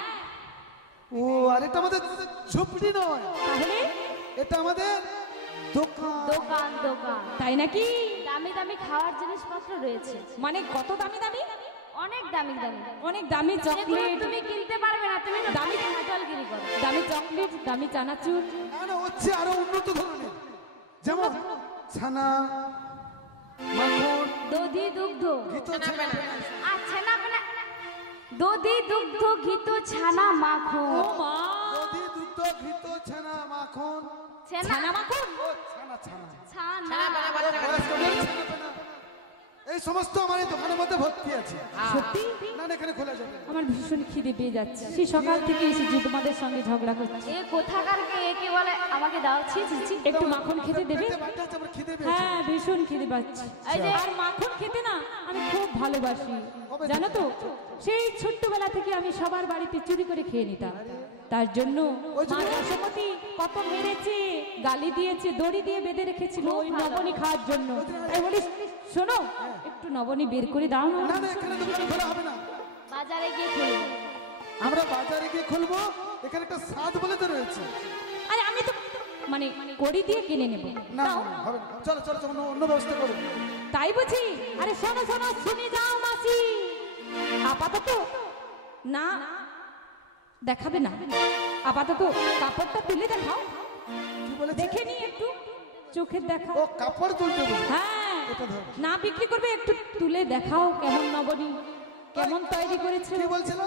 ও আর এটা আমাদের ঝুপড়ি নয়, তাহলে এটা আমাদের দোকান। দোকান দোকান তাই নাকি? দামি দামি খাওয়ার জিনিসপত্র রয়েছে, মানে কত দামি দামি? অনেক দামি দামি। অনেক দামি যেগুলো চকলেট, তুমি কিনতে পারবে না, তুমি তো দামি দামি হাজালগিরি করো। দামি চকলেট, দামি চানাচুর। না না, হচ্ছে আরো উন্নত ধরনের, যেমন ছানা, মাখন, দধি দুগ্ধ ঘিতো, ছানা, আর ছানা পেনা, দধি দুগ্ধ ঘিত ছানা মাখন। ও মা, দধি, দুধ, ঘিতো, ছানা, মাখন, ছানা মাখন? ও ছানা ছানা, ছানা বয়স্কদের ছানা পেনা, এই সমস্ত আমার এই দোকানের মধ্যে ভর্তি আছে। সত্যি? না না, এখানে খোলা যাবে না। আমার ভীষণ খিদে পেয়ে যাচ্ছে, সেই সকাল থেকে এসেছি তোমাদের সঙ্গে ঝগড়া করছি। এ কোথাকার কে একে বলে আমাকে দাও, ছি ছি ছি। একটু মাখন খেতে দেবে? পেটে বাচ্চা আছে, আমার খিদে পেয়েছে। হ্যাঁ, ভীষণ খিদে পাচ্ছি। এই যে- আর মাখন খেতে না আমি খুব ভালোবাসি, জানো তো? সেই ছোট্টবেলা থেকে আমি সবার বাড়িতে চুরি করে খেয়ে নিতাম। তার জন্য মা যশোমতী কত মেরেছে, গালি দিয়েছে, দড়ি দিয়ে বেঁধে রেখেছিল ওই নবনী খাওয়ার জন্য। তাই বলি, শোনো, একটু নবনী বের করে দাও না। না না, এখানে দোকান খোলা হবে না, বাজারে গিয়ে খুলবো। আমরা বাজারে গিয়ে খুলবো। এখানে একটা স্বাদ বলে তো রয়েছে। আরে আমি তো মানে কড়ি দিয়ে কিনে নেব। না দাও। না, হবে না। চলো চলো চলো, অন্য ব্যবস্থা করো। তাই বুঝি? আরে শোনো শোনো, শুনে যাও মাসি, আপাতত না দেখাবে না, আপাতত কাপড়টা তুলে দেখাও, কি বলেছে? দেখে নি একটু, চোখের দেখা। ও কাপড় তুলতে বলে? হ্যাঁ, এটা ধর। না বিক্রি করবে, একটু তুলে দেখাও কেমন নবনী, কেমন তৈরি করেছে। কি বলছিল?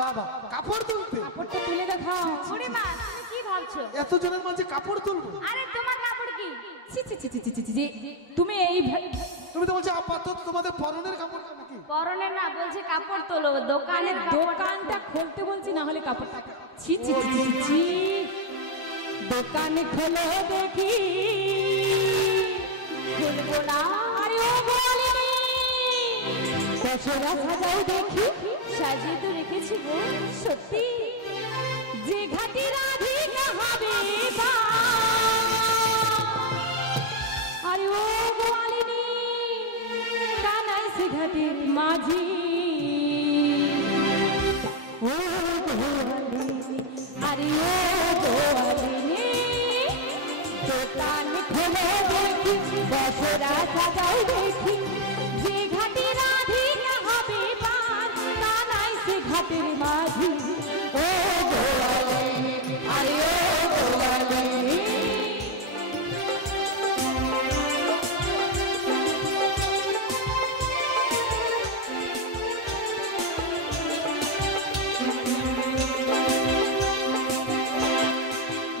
বাবা, কাপড় তুলতে? কাপড়টা তুলে দেখাও। বুড়িমা, তুমি কি ভাবছো? এত জনের মাঝে কাপড় তুলবো? আরে তোমার কাপড় কি? ছি ছি ছি ছি ছি ছি ছি, তুমি এই তুমি তো বলছো আপাতত তোমাদের পরনের কাপড় নাকি? পরনের না, বলছে কাপড় তোলো, দোকানের দোকানটা খুলতে বলছি, না হলে কাপড়টা। ছি ছি ছি ছি ছি, দোকান খোলো দেখি। খুলবো না। আরে ও বলিনি, দশরা সাজাও দেখি। সাজিয়ে তো রেখেছি গো। সত্যি? যে ঘাটি রাধিকা হবে বা। আরে ও গোয়ালিনী, কানাই সে ঘাটির মাঝি। ও গোয়ালিনী, আরে ও গোয়ালিনী, দোকান খোলো দেখি, দশরা সাজাও দেখি। যে ঘাটি রাধিকা হবে বা, কানাই সে ঘাটের মাঝি। ও গোয়ালিনী, আরে ও গোয়ালিনী।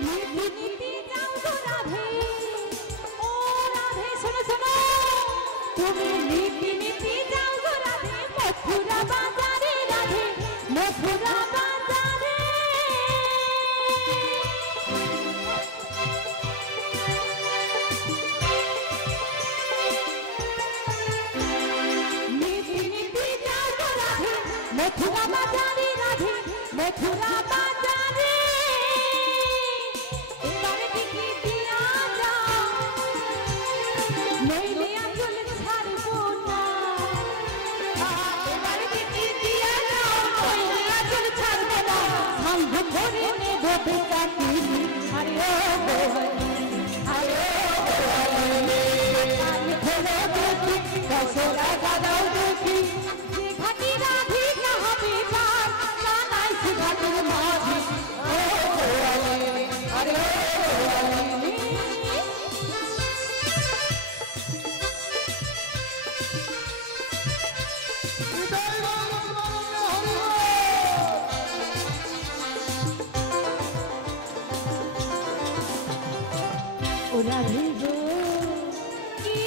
নীতি নীতি যাও গো রাধে, ও রাধে শোনো শোনো, তুমি নীতি নীতি যাও গো রাধে, মথুরা বাজারে রাধে, মথুরা বাজারে। নীতি নীতি যাও গো রাধে, মথুরা বাজারে রাধে, মথুরা বাজারে। এবারে দেখি দিয়া যাও, নইলে আঁচল ছাড়বো না। এবারে দেখি দিয়া যাও, নইলে আঁচল ছাড়বো না। সাঙ্গ করে নেব বেচাকি। আরে ও গোয়ালিনী, আরে ও গোয়ালিনী, দোকান খোলো দেখি, দশরা সাজাও দেখি। যে ঘাটি রাধিকা হবে পার, কানাই সে ঘাটের মাঝি। ও গোয়ালিনী, আরে ও গোয়ালিনী। বিদায় বাবা, বাবা, হরি বল। ও রাধে গো, কি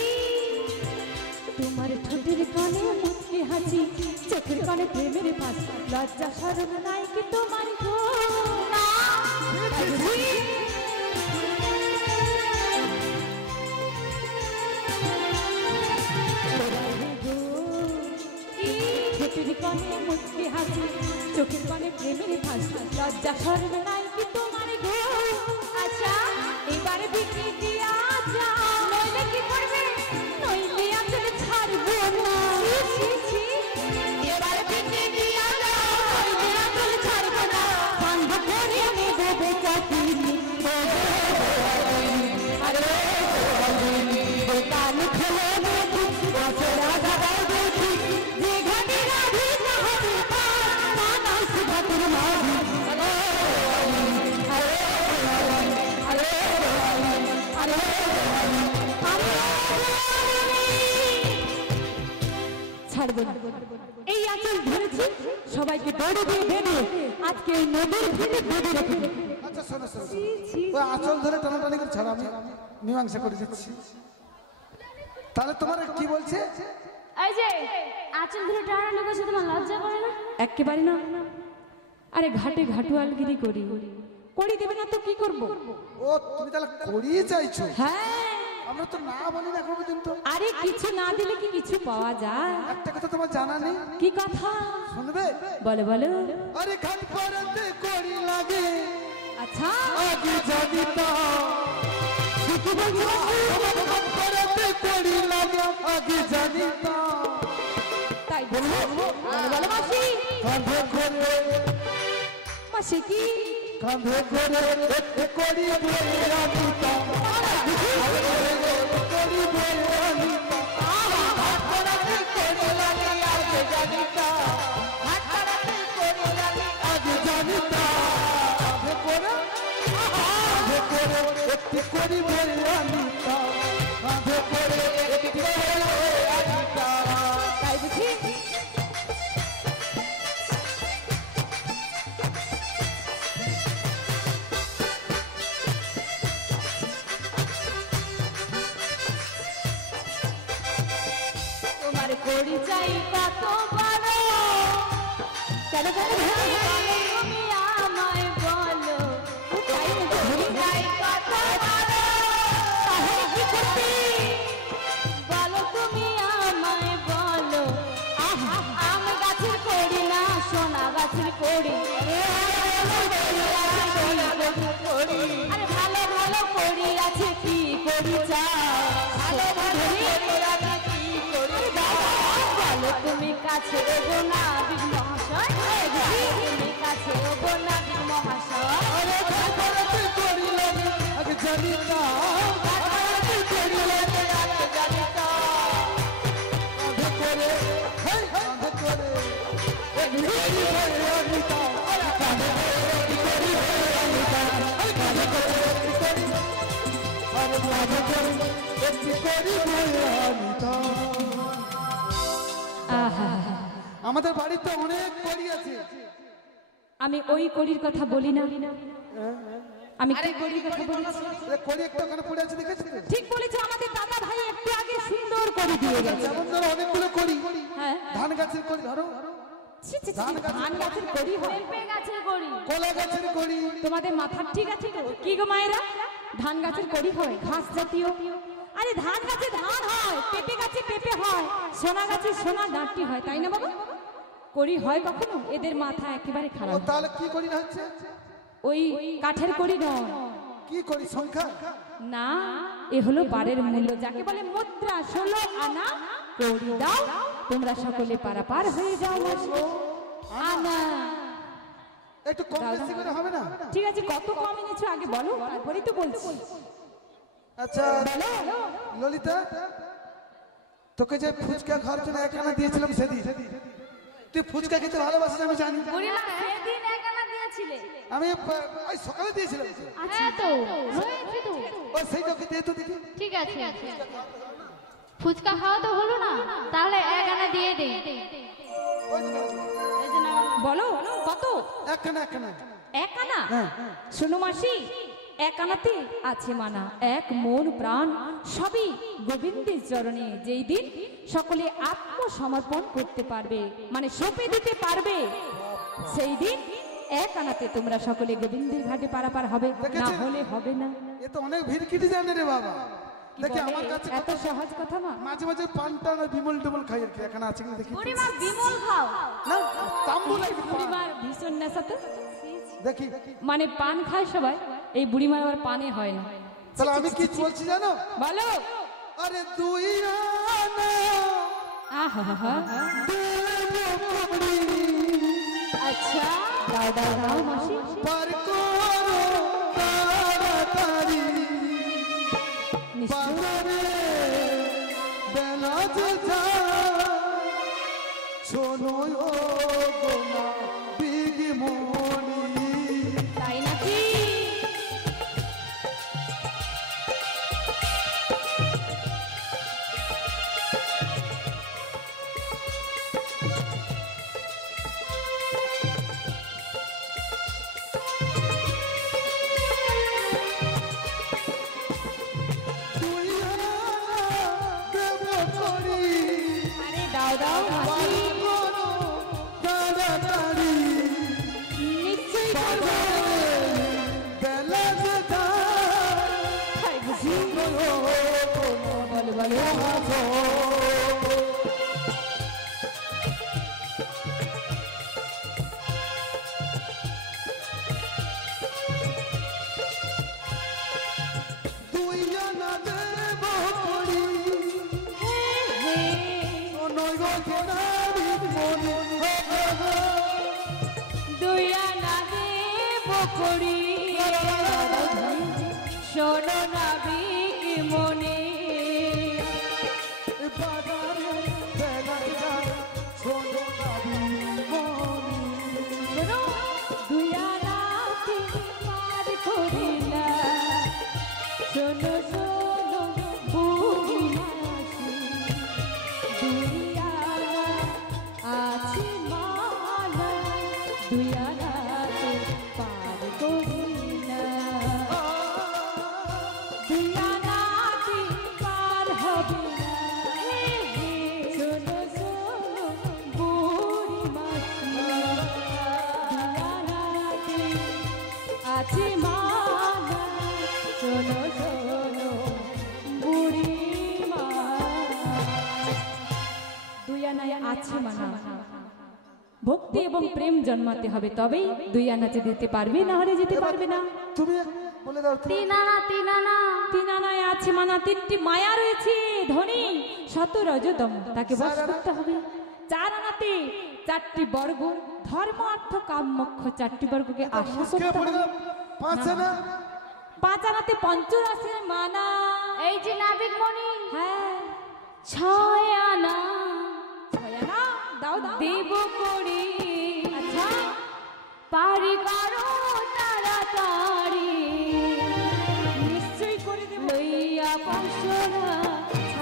তোমার ঠোঁটের কানে মুচকি হাসি চোখের কানে প্রেমের পাশ লজ্জা শরম নাই কি তোমার গো না ঠোঁটের কানে মুচকি হাসি চোখের কানে প্রেমের পাশ লজ্জা শরম নাই কি তোমার গো আচ্ছা এবারে বিক্রি দিয়া যা নইলে কি করবে নইলে আসলে ছাড়বো না এবারে বিক্রি দিয়া যা নইলে আসলে ছাড়বো না বন্ধ করে আমি দেবো চাকরি আরে কান খেলে দেখি বছরা গাদাই দেখি যে ঘাটি রাধি চাহাবি পানা সুভাতুর মাঝি ছাড়বো না এই আঁচল ধরেছি সবাইকে দৌড়ে দিয়ে বেঁধে আজকে এই নদীর ভিড়ে বেঁধে রেখে দেবো। আচ্ছা শোনো শোনো ওই আঁচল ধরে টানাটানি করে ছাড়া আমি মীমাংসা করে দিচ্ছি। তাহলে তোমার কি বলছে? এই যে আঁচল ধরে টানাটানি করছে তোমার লজ্জা করে না? একেবারে না। আরে ঘাটে ঘাটুয়ালগিরি করি করি দেবে না তো কি করব? ও তুমি তাহলে করিয়ে চাইছো? হ্যাঁ আমরা তো না বলি না এখন পর্যন্ত। আরে কিছু না দিলে কি কিছু পাওয়া যায়? একটা কথা তোমার জানা নেই? কি কথা? শুনবে? বলো বলো। আরে ঘাট পাড়াতে করি লাগে আচ্ছা আগে জানি তো কি বলছো? ঘাট পাড়াতে করি লাগে আগে জানি তো তাই বলবো? বলো বলো মাসি। কাঁধে করে মাসি কি কাঁধে করে একটু করি বলে আমি তো করি বলে আমি তো ঘাট পাড়াতে করি লাগে আগে জানি তো ঘাট পাড়াতে করি লাগে আগে জানি তো কাঁধে করে একটু করি বলে আমি তো কাঁধে করে একটু করে আমি তো তাই বুঝি? তোমার করি চাই কত বড় কেন কেন তুমি আমায় বলো তাই করি চাই কত বড় তাহলে কি করতে বলো তুমি আমায় বলো আম গাছের করি না সোনা গাছের করি আরে ভালো ভালো করি আছে কি করি চাও ভালো ভালো করি আছে কি করি বলো তুমি কাছে এগো না বিঘ্ন মহাশয় তুমি কাছে এগো না বিঘ্ন মহাশয় আরে ঘাট পাড়াতে করি লাগে আগে জানি তো ঘাট পাড়াতে করি লাগে আগে জানি তো কাঁধে করে কাঁধে করে একটু করি বলে আমি তো কাঁধে করে একটু করি বলে আমি তো কাঁধে করে একটু করি আরে কাঁধে করে একটু করি বলে আমি তো আহা আমাদের বাড়িতে অনেক করি আছে। আমি ওই করির কথা বলি না আমি কি করির কথা বলেছি? এ করি একটা ওখানে পড়ে আছে দেখেছো তো? ঠিক বলেছে আমাদের দাদা ভাই একটু আগে সুন্দর করে দিয়ে গেছে। যেমন ধরো অনেকগুলো করি হ্যাঁ ধান গাছের করি ধরো ছি, ছি, ছি, ধান গাছের করি হয় পেঁপে গাছের করি কলা গাছের করি তোমাদের মাথা ঠিক আছে তো? কি গো মায়েরা ধান গাছের করি হয় ঘাস জাতীয়? আরে ধান গাছে ধান হয় পেঁপে গাছে পেঁপে হয় সোনা গাছে সোনা ডাঁটি হয় তাই না বাবা? করি হয় কখনো? এদের মাথা একেবারে ও খারাপ। তাহলে কি করি না হচ্ছে? ওই কাঠের করি নয় কি করি সংখ্যা? না এ হলো পারের মূল্য যাকে বলে মুদ্রা 16 আনা করি দাও তোমরা সকলে পারাপার হয়ে যাও মাসি। আনা একটু কম বেশি করে হবে না? ঠিক আছে কত কম এনেছো আগে বলো তারপরেই তো বলছি। আচ্ছা ললিতা তোকে যে ফুচকা খাওয়ার জন্য একখানা দিয়েছিলাম সেদিন তুই ফুচকা খেতে ভালোবাসিস আমি জানি। বুড়িমা সেদিন একানা দিয়েছিলে? আমি ওই সকালে দিয়েছিলাম। হ্যাঁ তো রয়েছে তো। ওই সেই তোকে দিয়ে তো দেখি। ঠিক আছে ফুচকা খাওয়া তো হলো না তাহলে একানা দিয়ে দেই। বলো কত? একখানা একখানা। এক আনা? হ্যাঁ। শোনো মাসি এক আনাতে আছে মানা, এক মন প্রাণ সবই গোবিন্দের চরণে। যেই দিন সকলে আত্মসমর্পণ করতে পারবে, মানে সঁপে দিতে পারবে, সেই দিন এক আনাতে তোমরা সকলে গোবিন্দের ঘাটে পারাপার হবে, না দেখেছেন? হলে হবে না। এ তো অনেক ভিড়কিটি জানে রে বাবা। কি দেখি বলে? আমার কাছে এত সহজ কথা না। মাঝে মাঝে পানটা না বিমল টিমল খাই আর কি, এখানে আছে কিনা দেখি। বুড়িমা বিমল খাও। না তাম্বুল আর কি পান। বুড়িমার ভীষণ নেশা তো, দেখি মানে পান খায় সবাই, এই বুড়িমার আবার পানে হয় না। তাহলে আমি কি বলছি জানো? বলো। আরে দুই আনা আহা, দেব কবরি, আচ্ছা দাও দাও দাও মাসি। পার করো তাড়াতাড়ি, নিশ্চয়। বাজারে বেলা যে যায়, শোনো ও গোনা বিগমনি। তাই নাকি? দুই আনা দেব করি, আরে দাও দাও পার মাসি। করো তাড়াতাড়ি, নিশ্চয়ই করবো। বাজারে বেলা যে যায়, তাই বুঝি? শোনো ও গোনা বলো বলো। দুই আনা দেব করি, শোনো গো গোনারি মনি। দুই আনা দেব করি, শোনো না বিক মনে। বাজারে বেলা যায়, শোনো গাবি মনি। শোনো, দুই আনাতে পার করি না, শোনো শোনো বুড়ি মাসি, দুই আনা আছে মালা, দুই আনাতে পার করি না, দুই আনাতে পার হবে না। শোনো শোনো বুড়ি মাসি, দুই আনাতে আছে মালা, শোনো শোনো বুড়ি মা। দুই আনায় আছে মানা। ভক্তি এবং প্রেম জন্মাতে হবে, তবেই দুই আনাতে দিতে পারবে, না হলে যেতে পারবে না। তুমি বলে দাও তো। তিন আনা তিন আনা। তিন আনায় আছে মানা, তিনটি মায়া রয়েছে ধনী শত রজতম, তাকে বশ করতে হবে। চার আনাতে চারটি বর্গ, ধর্ম অর্থ কাম মোক্ষ, চারটি বর্গকে আশা মুসকে করতে পড়ে হবে। দাও। পাঁচ আনা পাঁচ আনাতে পঞ্চরাশির মানা। এই যে নাবিক মণি। হ্যাঁ, ছয় আনা। ছয় আনা দাও দাও দেব করি। আচ্ছা, পারি করো তাড়াতাড়ি, নিশ্চয়ই করে দেব। লইয়া পাশরা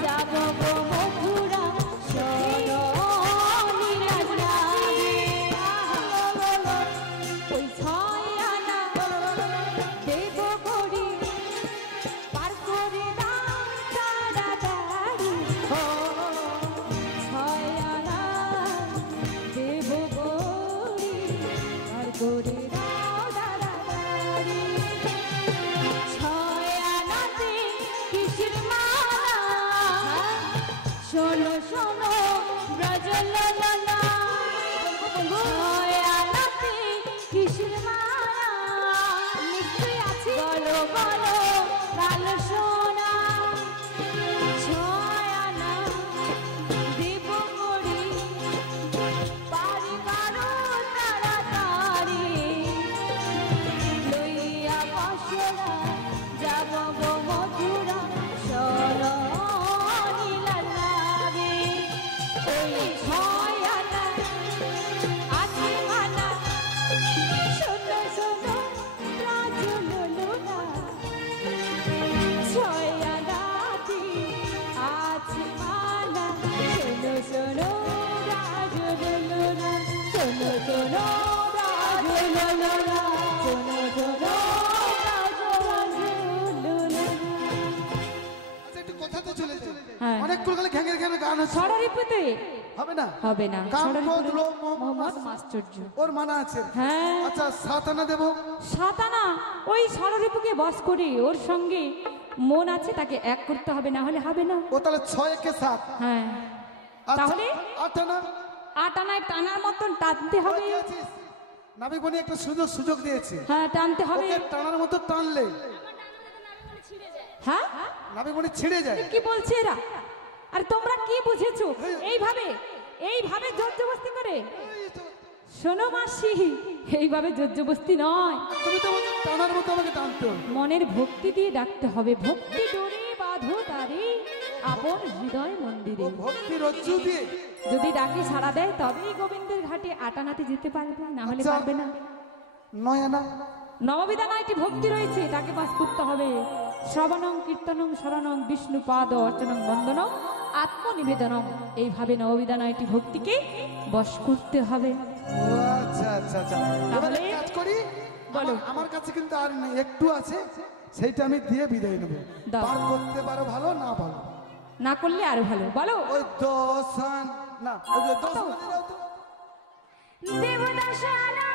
যাব গো মথুরা, শরণী রাজরাজে। ওই ছয় আনা দেব করি, পার করে দাও তাড়াতাড়ি। ছয় আনা দেব করি, পার করে দাও তাড়াতাড়ি। ছয় আনাতে কিসের মালা, শোনো শোনো ব্রজললনা। ছয় আনাতে কিসের মালা, নিশ্চয়ই আছে, বলো বলো কালো সোনা। ছয় আনা দেব করি, পারি করো তাড়াতাড়ি, লইয়া পাশরা যাব গো মথুরা, শরণী লালাবে। ওই ছয় আনা হ্যাঁ। অনেকগুলো খালি ঘ্যাঙের ঘ্যাঙের গান হচ্ছে ষড়রিপুতে হবে না হবে না কাম ষড়রিপুতে ক্রোধ লোভ মোহ মোহাম্মদ মাশ্চর্য ওর মানা আছে হ্যাঁ আচ্ছা 7 আনা দেবো সাতানা ওই ষড়রিপুকে বস করে ওর সঙ্গে মন আছে তাকে এক করতে হবে, না হলে হবে না। ও তাহলে 6 কে 7 হ্যাঁ তাহলে 8 আনা আট আনায় টানার মতন টানতে হবে। নাবিক বনি একটা সুযোগ দিয়েছে হ্যাঁ টানতে হবে। ওকে টানার মতো টানলে হ্যাঁ নাবিক বনি ছিঁড়ে যায়। কি বলছে এরা? আর তোমরা কি বুঝেছো? এইভাবে এইভাবে জোর জবস্তি করে? শোনো মাসি, এইভাবে জোর জবস্তি নয়, তুমি তো বলছো টানার মতো আমাকে টানতে হবে। মনের ভক্তি দিয়ে ডাকতে হবে। ভক্তি ডোরে বাঁধো তারে আপন হৃদয় মন্দিরে। ভক্তি রজ্জু দিয়ে যদি ডাকে সাড়া দেয় তবেই গোবিন্দের ঘাটে আটানাতে যেতে পারবে, না হলে আচ্ছা। পারবে না। 9 আনা নববিধান একটি ভক্তি রয়েছে, তাকে বাস করতে হবে। শ্রবণং কীর্তনং শরণং বিষ্ণু পাদ অর্চনং বন্দনং আত্মনিবেদনম। এইভাবে নববিধান একটি ভক্তিকে বশ করতে হবে। ও আচ্ছা আচ্ছা আচ্ছা এবারে তাহলে- কাজ করি বলো। আমার কাছে কিন্তু আর নেই, একটু আছে, সেইটা আমি দিয়ে বিদায় নেব। দাও। পার করতে পারো ভালো, না ভালো না করলে আরো ভালো। বলো ওই 10 না ওই যে 10 আনা দাও তো। দেবদাসানা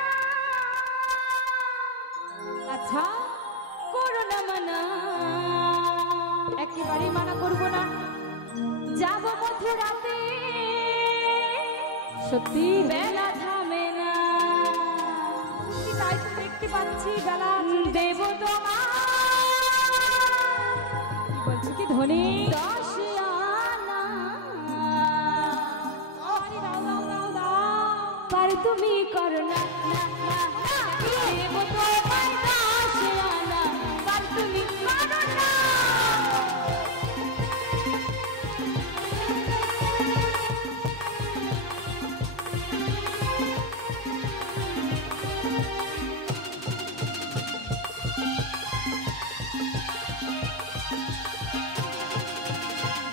আচ্ছা করো না মানা, একেবারে মানা করব না। যাব মথুরাতে সত্যি বেলা থামে না, সত্যি তাই তো দেখতে পাচ্ছি বেলা। দেব তোমার কি বলছো কি ধ্বনি? 10 আনা আরে দাও দাও দাও দাও, পার তুমি করো না না না না। দেব তোমায় 10 আনা, পার তুমি করো না।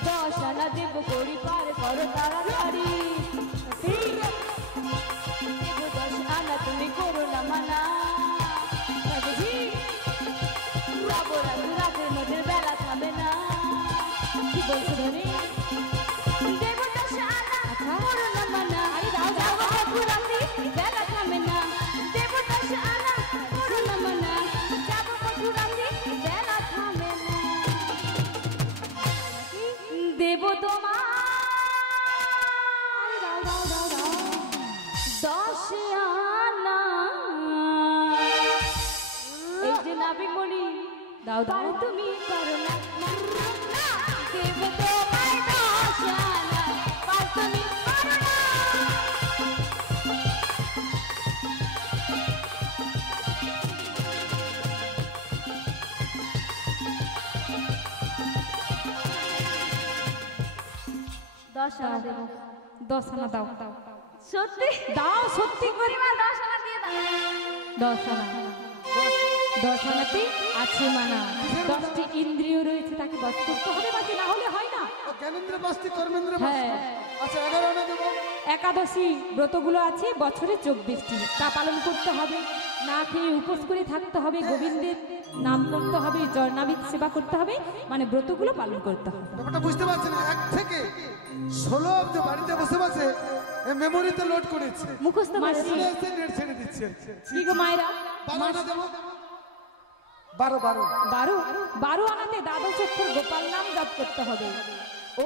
দশানা দেব করি পার করো তাড়াতাড়ি। দেব 10 আনা তুমি করো না মানা। বাবুজি যাবো রাতের মধ্যে বেলা থামে না। কি বলছো ধরে? দেব 10 আনা করো না মানা। আরে দাও দাও মথুরাতে বেলা থামে না। দেব 10 আনা করো না মানা। যাব মথুরাতে বেলা থামে না। দেব তোমার 10 আনা। এই যে নাবিক মনি দাও দাও তুমি করো না না, না। দেব তোমায় 10 আনা, পার তুমি করো না। দশ আনা দেবো। 10 আনা দাও সত্যি দাও, সত্যি করে এবার 10 আনা দিয়ে দাও। 10 আনা। 10 আনাতে আছে মানা। 10টি ইন্দ্রিয় রয়েছে, তাকে বশ করতে হবে, বাকি না হলে হয় না। ও জ্ঞানেন্দ্র পাঁচটি, কর্মেন্দ্র পাঁচটি। হ্যাঁ। আচ্ছা 11 আনা দেবো। একাদশী ব্রতগুলো আছে বছরে 24টি, তা পালন করতে হবে। না খেয়ে উপোস করে থাকতে হবে, গোবিন্দের নাম করতে হবে, চরণাবিদ সেবা করতে হবে, মানে ব্রতগুলো পালন করতে হবে। ব্যাপারটা বুঝতে পারছেন? 1 থেকে 16 অব্দি বাড়িতে বসে বসে মেমোরিতে লোড করেছে, মুখস্থ মাসি চলে এসে নেট ছেড়ে দিচ্ছে। কি গো মায়েরা? 12 আনা দেবো। 12 12 আনাতে দ্বাদশ অক্ষর গোপাল নাম জপ করতে হবে।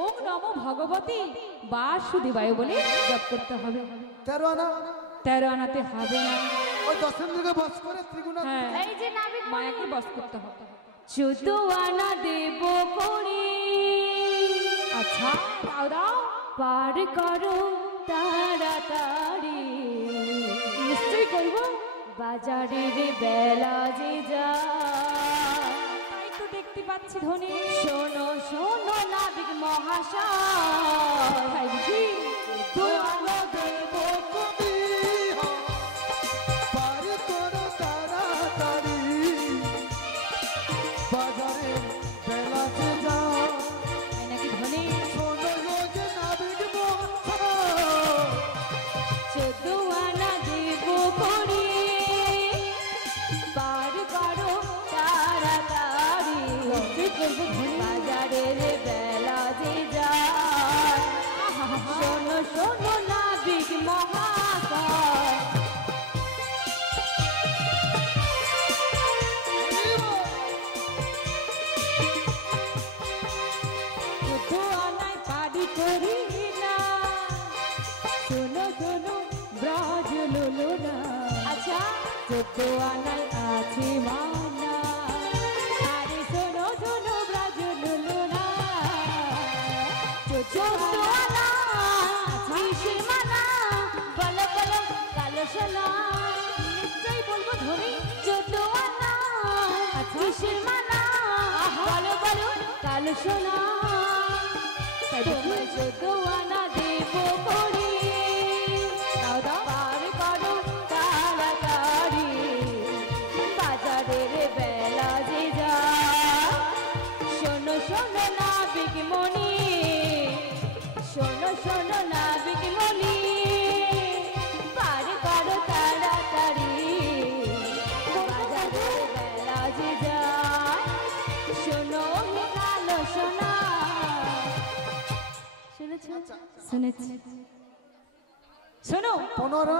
ওম নমো ভগবতী বাসুদেবায় বলে জপ করতে হবে। 13 আনা। 13 আনাতে হবে না। ওই 10 ইন্দ্রকে বস করে ত্রিগুণা। হ্যাঁ, এই যে নাবিক মায়াকে বস করতে হবে। 14 আনা দেব করি। আচ্ছা দাও দাও, পার করো তাড়াতাড়ি। নিশ্চয়ই করব, বাজারের বেলা যে যা। তাই তো দেখতে পাচ্ছি ধনী। শোনো শোনো নাবিক মহাশয়, বুঝি দোয়ালা দেব কবি পার করো তাড়াতাড়ি, বাজারে বেলা যে যা। তাই নাকি ধনী? শোনো যে নাবিক মহাশয়, 14 আনা দেব করি, পার করো তাড়াতাড়ি। বাজারের বেলা যে যা। করি না শোনো শোনো ব্রজ লোলো না আচ্ছা 14 আনায় আছে মানা আরে শোনো শোনো ব্রজ লোলো না 14 আনা কিসের মালা বলো বলো কালো সোনা নিশ্চয়ই বলবো ধরে 14 আনা কিসের মালা বলো বলো কালো সোনা তোমার 14 আনা দেব করে দাও দাও পার করো তাড়াতাড়ি বাজারের বেলা যে যা শোনো শোনো নাবিক মনি শোনো শোনো নাবিক মনি পার করো তাড়াতাড়ি বাজারের বেলা যে যা শোনো হে কালো সোনা শুনেছো শুনেছি শোনো 15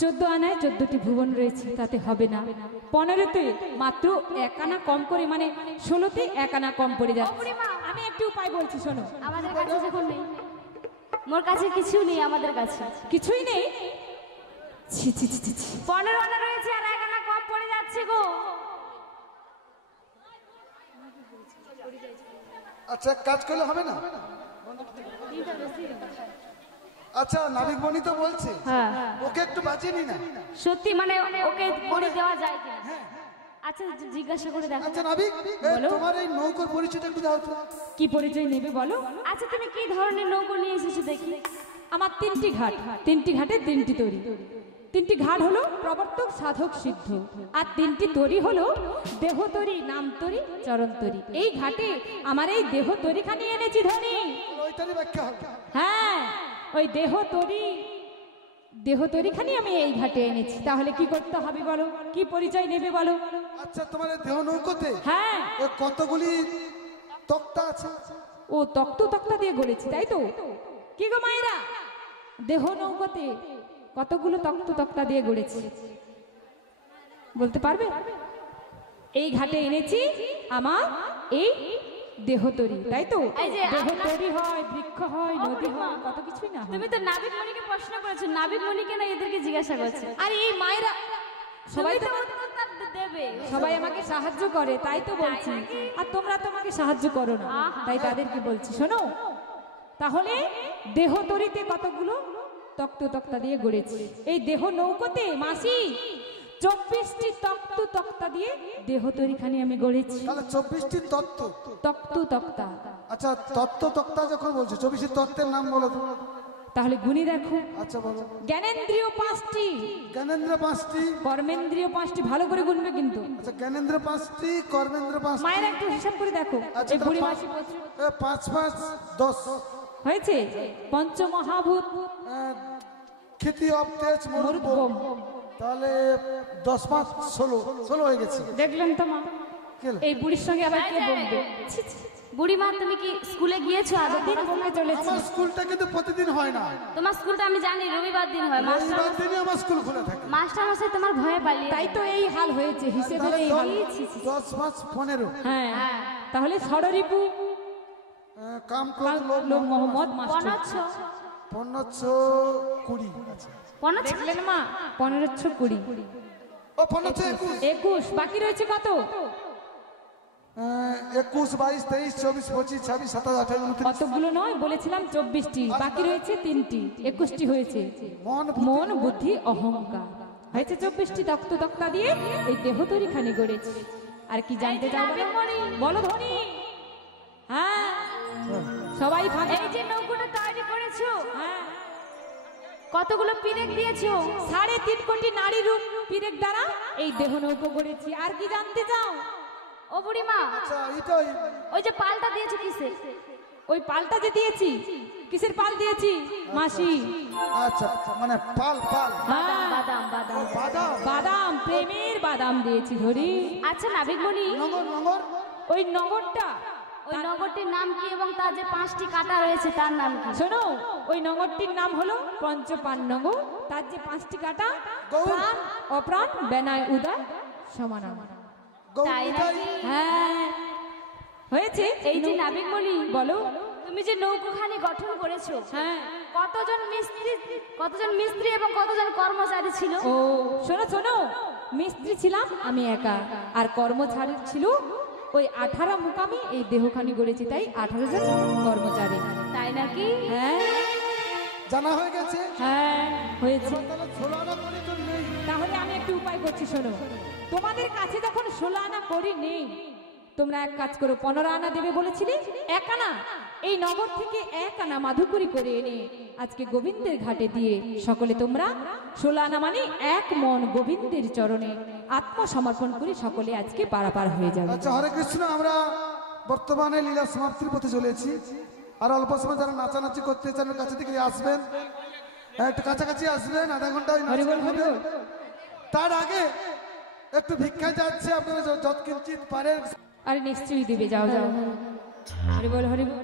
14 আনায় 14টি ভুবন রয়েছে তাতে হবে না 15তে মাত্র 1 আনা কম করে মানে 16তে 1 আনা কম পড়ে যাচ্ছে আমি একটু উপায় বলছি শোনো আমাদের কাছে যখন নেই মোর কাছে কিছু নেই আমাদের কাছে কিছুই নেই ছি ছি ছি ছি, ছি। 15 আনা রয়েছে আর 1 আনা কম পড়ে যাচ্ছে গো আচ্ছা এক কাজ করলে হবে না আচ্ছা নাবিক মণি তো বলছে হ্যাঁ ওকে একটু বাঁচিয়ে নি না সত্যি মানে ওকে করে দেওয়া যায় কি আচ্ছা জিজ্ঞাসা করে দেখো আচ্ছা নাবিক তোমার এই নৌকোর পরিচয়টা একটু দাও তো কি পরিচয় নেবে বলো আচ্ছা তুমি কি ধরনের নৌকো নিয়ে এসেছো দেখি আমার 3টি ঘাট 3টি ঘাটে 3টি তরি 3টি ঘাট হলো প্রবর্তক সাধক সিদ্ধ আর 3টি তরি হলো দেহতরি নামতরি চরণতরি এই ঘাটে আমার এই দেহতরিখানি এনেছি ধনী ওইটারই ব্যাখ্যা হবে হ্যাঁ ওই দেহতরিখানি আমি এই ঘাটে এনেছি তাহলে কি করতে হবে বলো কি পরিচয় নেবে বলো আচ্ছা তোমার এই দেহ নৌকোতে হ্যাঁ এ কতগুলি তক্তা আছে ও তক্তা দিয়ে গড়েছি তাই তো কি গো মায়েরা দেহ নৌকোতে কতগুলো তক্তা দিয়ে গড়েছি বলতে পারবে এই ঘাটে এনেছি আমার এই দেহতরি তাই তো এই যে দেহতরি হয় বৃক্ষ হয় নদী হয় কত কিছুই না হয় তুমি তো নাবিক মণিকে প্রশ্ন করেছো নাবিক মণিকে না এদেরকে জিজ্ঞাসা করছো আর এই মায়েরা সবাই তো উত্তর দেবে সবাই আমাকে সাহায্য করে তাই তো বলছি আর তোমরা তোমাকে সাহায্য করো না তাই তাদেরকে বলছি শোনো তাহলে দেহতরিতে কতগুলো তক্তা দিয়ে গড়েছি এই দেহ নৌকোতে মাসি 24টি তক্তা দিয়ে দেহতরিখানি আমি গড়েছি তাহলে 24টি তত্ত্ব তক্তা আচ্ছা তত্ত্ব যখন বলছো 24টি তত্ত্বের নাম বলো তো তাহলে গুণী দেখো আচ্ছা বলো জ্ঞানেন্দ্রিয় 5টি জ্ঞানেন্দ্র 5টি কর্মেন্দ্রিয় 5টি ভালো করে গুনবে কিন্তু আচ্ছা জ্ঞানেন্দ্র 5টি কর্মেন্দ্র 5টি মায়ের একটু হিসাব করে দেখো আচ্ছা এই বুড়ি মাসি 5 5 10 হয়েছে পঞ্চমহাভূত খ্যাতি অব তেজ মরুভূম তাহলে 10 5 16 হয়ে গেছে দেখলেন তো মা কেন? এই বুড়ির সঙ্গে আবার কে বলবে বুড়িমা তুমি কি স্কুলে গিয়েছো আজ দিন কমে চলেছে আমার স্কুলটা কিন্তু প্রতিদিন হয় না তোমার স্কুলটা আমি জানি রবিবার দিন হয় মাস্টার রবিবার দিনই আমার স্কুল খোলা থাকে মাস্টার মশাই তোমার ভয়ে পালিয়ে তাই তো এই হাল হয়েছে হিসেবে তাহলে এই হাল 10 5 15 হ্যাঁ তাহলে ষড়রিপু কাম ক্রোধ লোভ লোক মোহাম্মদ মাস্টার পনচ্ছ 15 20 আচ্ছা পনচ্ছ দেখলেন মা 1520 ও 15 21 বাকি রয়েছে কত 21 22 23 24 25 26 27 28 29 কতগুলো নয় বলেছিলাম 24টি বাকি রয়েছে 3টি 21টি হয়েছে মন বুদ্ধি অহংকার হয়েছে 24টি তক্তা দিয়ে এই দেহতরিখানি গড়েছে আর কি জানতে চাও বলো ধনী হ্যাঁ সবাই ভাবে এই যে নৌকোটা তৈরি করেছো হ্যাঁ কতগুলো পিরেক দিয়েছো 3.5 কোটি নারী রূপ পিরেক দ্বারা এই দেহ নৌকো গড়েছি আর কি জানতে চাও ও বুড়িমা আচ্ছা এটাই ওই যে পালটা দিয়েছো কিসের ওই পালটা যে দিয়েছি কিসের পাল দিয়েছি মাসি আচ্ছা মানে পাল হ্যাঁ বাদাম বাদাম বাদাম বাদাম প্রেমের বাদাম দিয়েছি ধরি আচ্ছা নাবিকমণি নগর ওই নগরটা ওই নগরটির নাম কি এবং তার যে 5টি কাটা রয়েছে তার নাম কি শোনো ওই নগরটির নাম হলো পঞ্চপান্নগর তার যে 5টি কাটা প্রাণ অপ্রাণ বেনায় উদয় সমানা তাই নাকি হ্যাঁ হয়েছে এই যে নাবিকমণি বলো তুমি যে নৌকোখানি গঠন করেছো, হ্যাঁ কতজন মিস্ত্রি এবং কতজন কর্মচারী ছিল? ও শোনো শোনো, মিস্ত্রি ছিলাম আমি একা, আর কর্মচারী ছিল ওই 18 মুকামি এই দেহখানি গড়েছি, তাই 18 জন কর্মচারী। তাই নাকি? হ্যাঁ জানা হয়ে গেছে। হ্যাঁ হয়েছে। এবার তাহলে 16 আনা করি তো নেই। তাহলে আমি একটু উপায় করছি, শোনো। তোমাদের কাছে যখন 16 আনা করি নেই, তোমরা এক কাজ করো, 15 আনা দেবে বলেছিলে, 1 আনা এই নগর থেকে 1 আনা মাধুকরী করে এনে আজকে গোবিন্দের ঘাটে দিয়ে সকলে তোমরা 16 আনা মানে 1 মন গোবিন্দের চরণে আত্মসমর্পণ করে সকলে আজকে পারাপার হয়ে যাবে। আচ্ছা হরে কৃষ্ণ, আমরা বর্তমানে লীলা সমাপ্তির পথে চলেছি। আর অল্প সময় যারা নাচানাচি করতে চান কাছে থেকে আসবেন, একটু কাছাকাছি আসবেন, আধা ঘন্টা ওই হরি বল, নাচ হরি হবে। বল। তার আগে একটু ভিক্ষা যাচ্ছে, আপনারা যত কিঞ্চিত পারেন। আরে নিশ্চয়ই দিবে, যাও যাও। হরি বল, হরি বল।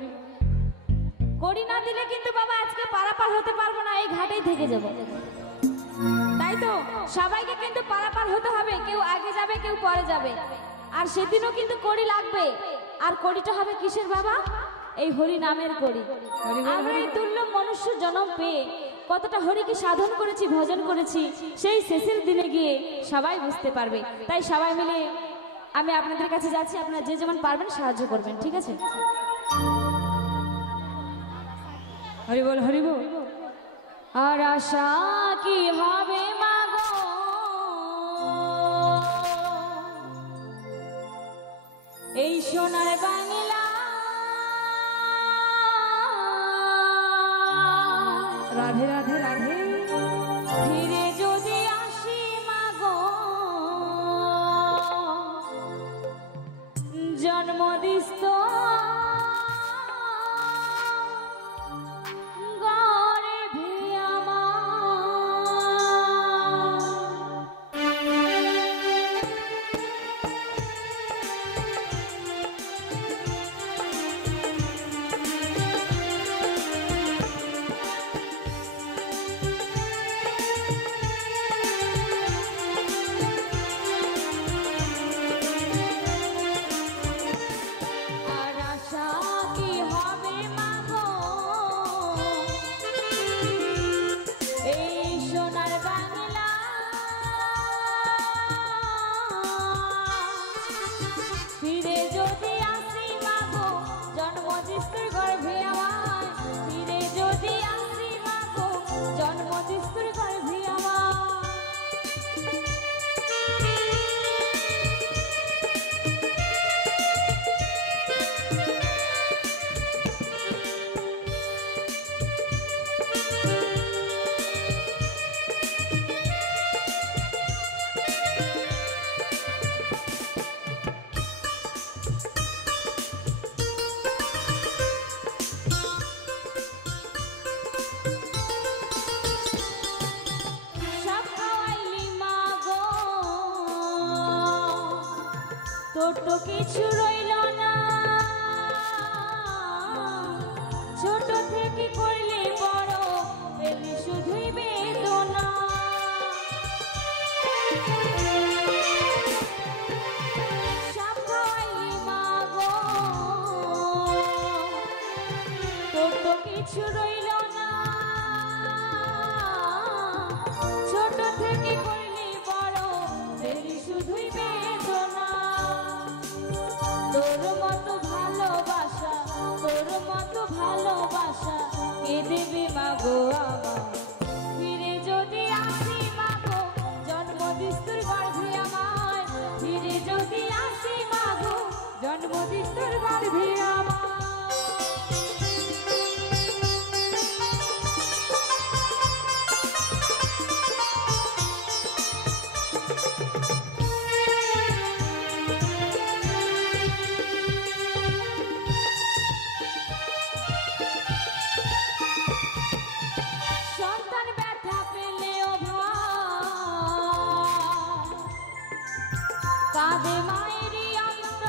করি না দিলে কিন্তু বাবা আজকে পারাপার হতে পারবো না, এই ঘাটেই থেকে যাব। তাই তো সবাইকে কিন্তু পারাপার হতে হবে, কেউ আগে যাবে কেউ পরে যাবে। আর সেদিনও কিন্তু কড়ি লাগবে। আর কড়িটা হবে কিসের বাবা? এই হরি নামের কড়ি। আমরা এই তুল্য মনুষ্য জন্ম পেয়ে কতটা হরিকে সাধন করেছি, ভজন করেছি, সেই শেষের দিনে গিয়ে সবাই বুঝতে পারবে। তাই সবাই মিলে আমি আপনাদের কাছে যাচ্ছি, আপনারা যে যেমন পারবেন সাহায্য করবেন, ঠিক আছে? হরি বল, হরি বল। আর আশা কি হবে মাগো, এই সোনার বাংলা রাধে রাধে রাধে। ফিরে যদি আসি মাগো, জন্মদিস্ত গর্ভে আর আশা কি হবে মাগো, এই সোনার বাংলা ফিরে যদি আসি মাগো, জন্মদিস্তুর গর্ভে আমার, ফিরে যদি আসি মাগো, জন্মদিস্তুর গর্ভে আমার। সব খাওয়াইলি মাগো, তোর তো কিছু রইল না, ছোট থেকে করলে বড় পেলি শুধুই বেদনা। সব খাওয়াইলি মাগো, তোর তো কিছু রইল না, ছোট থেকে করলি বড় পেলি শুধুই বেদনা। তোর মতো ভালোবাসা, তোর মতো ভালোবাসা কে দেবে মাগো আমার, ফিরে যদি আসি মাগো, জন্মদিস্তুর গর্ভে আমার, ফিরে যদি আসি মাগো, জন্মদিস্তুর গর্ভে আমার। সন্তান ব্যথা পেলেও ভাই, কাঁদে মায়েরই অন্ত,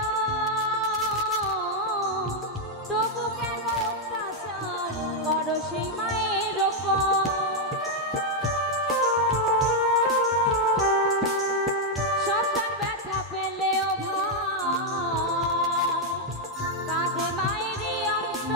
তবু কেন অত্যাচার করো সেই মায়ের ওপর। সন্তান ব্যথা পেলেও ভাই, কাঁদে মায়েরই অন্ত,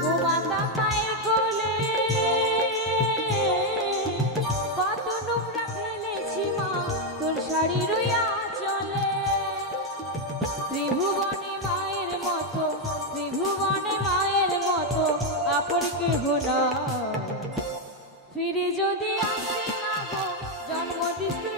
ও মাতা মায়ের কোলে কত নোংরা ফেলেছি মা তোর শাড়ি রইয়া চলে ত্রিভুবনে মায়ের মতো ত্রিভুবনে মায়ের মতো আপন কেহ না ফিরে যদি আসি না গো জন্ম দিতে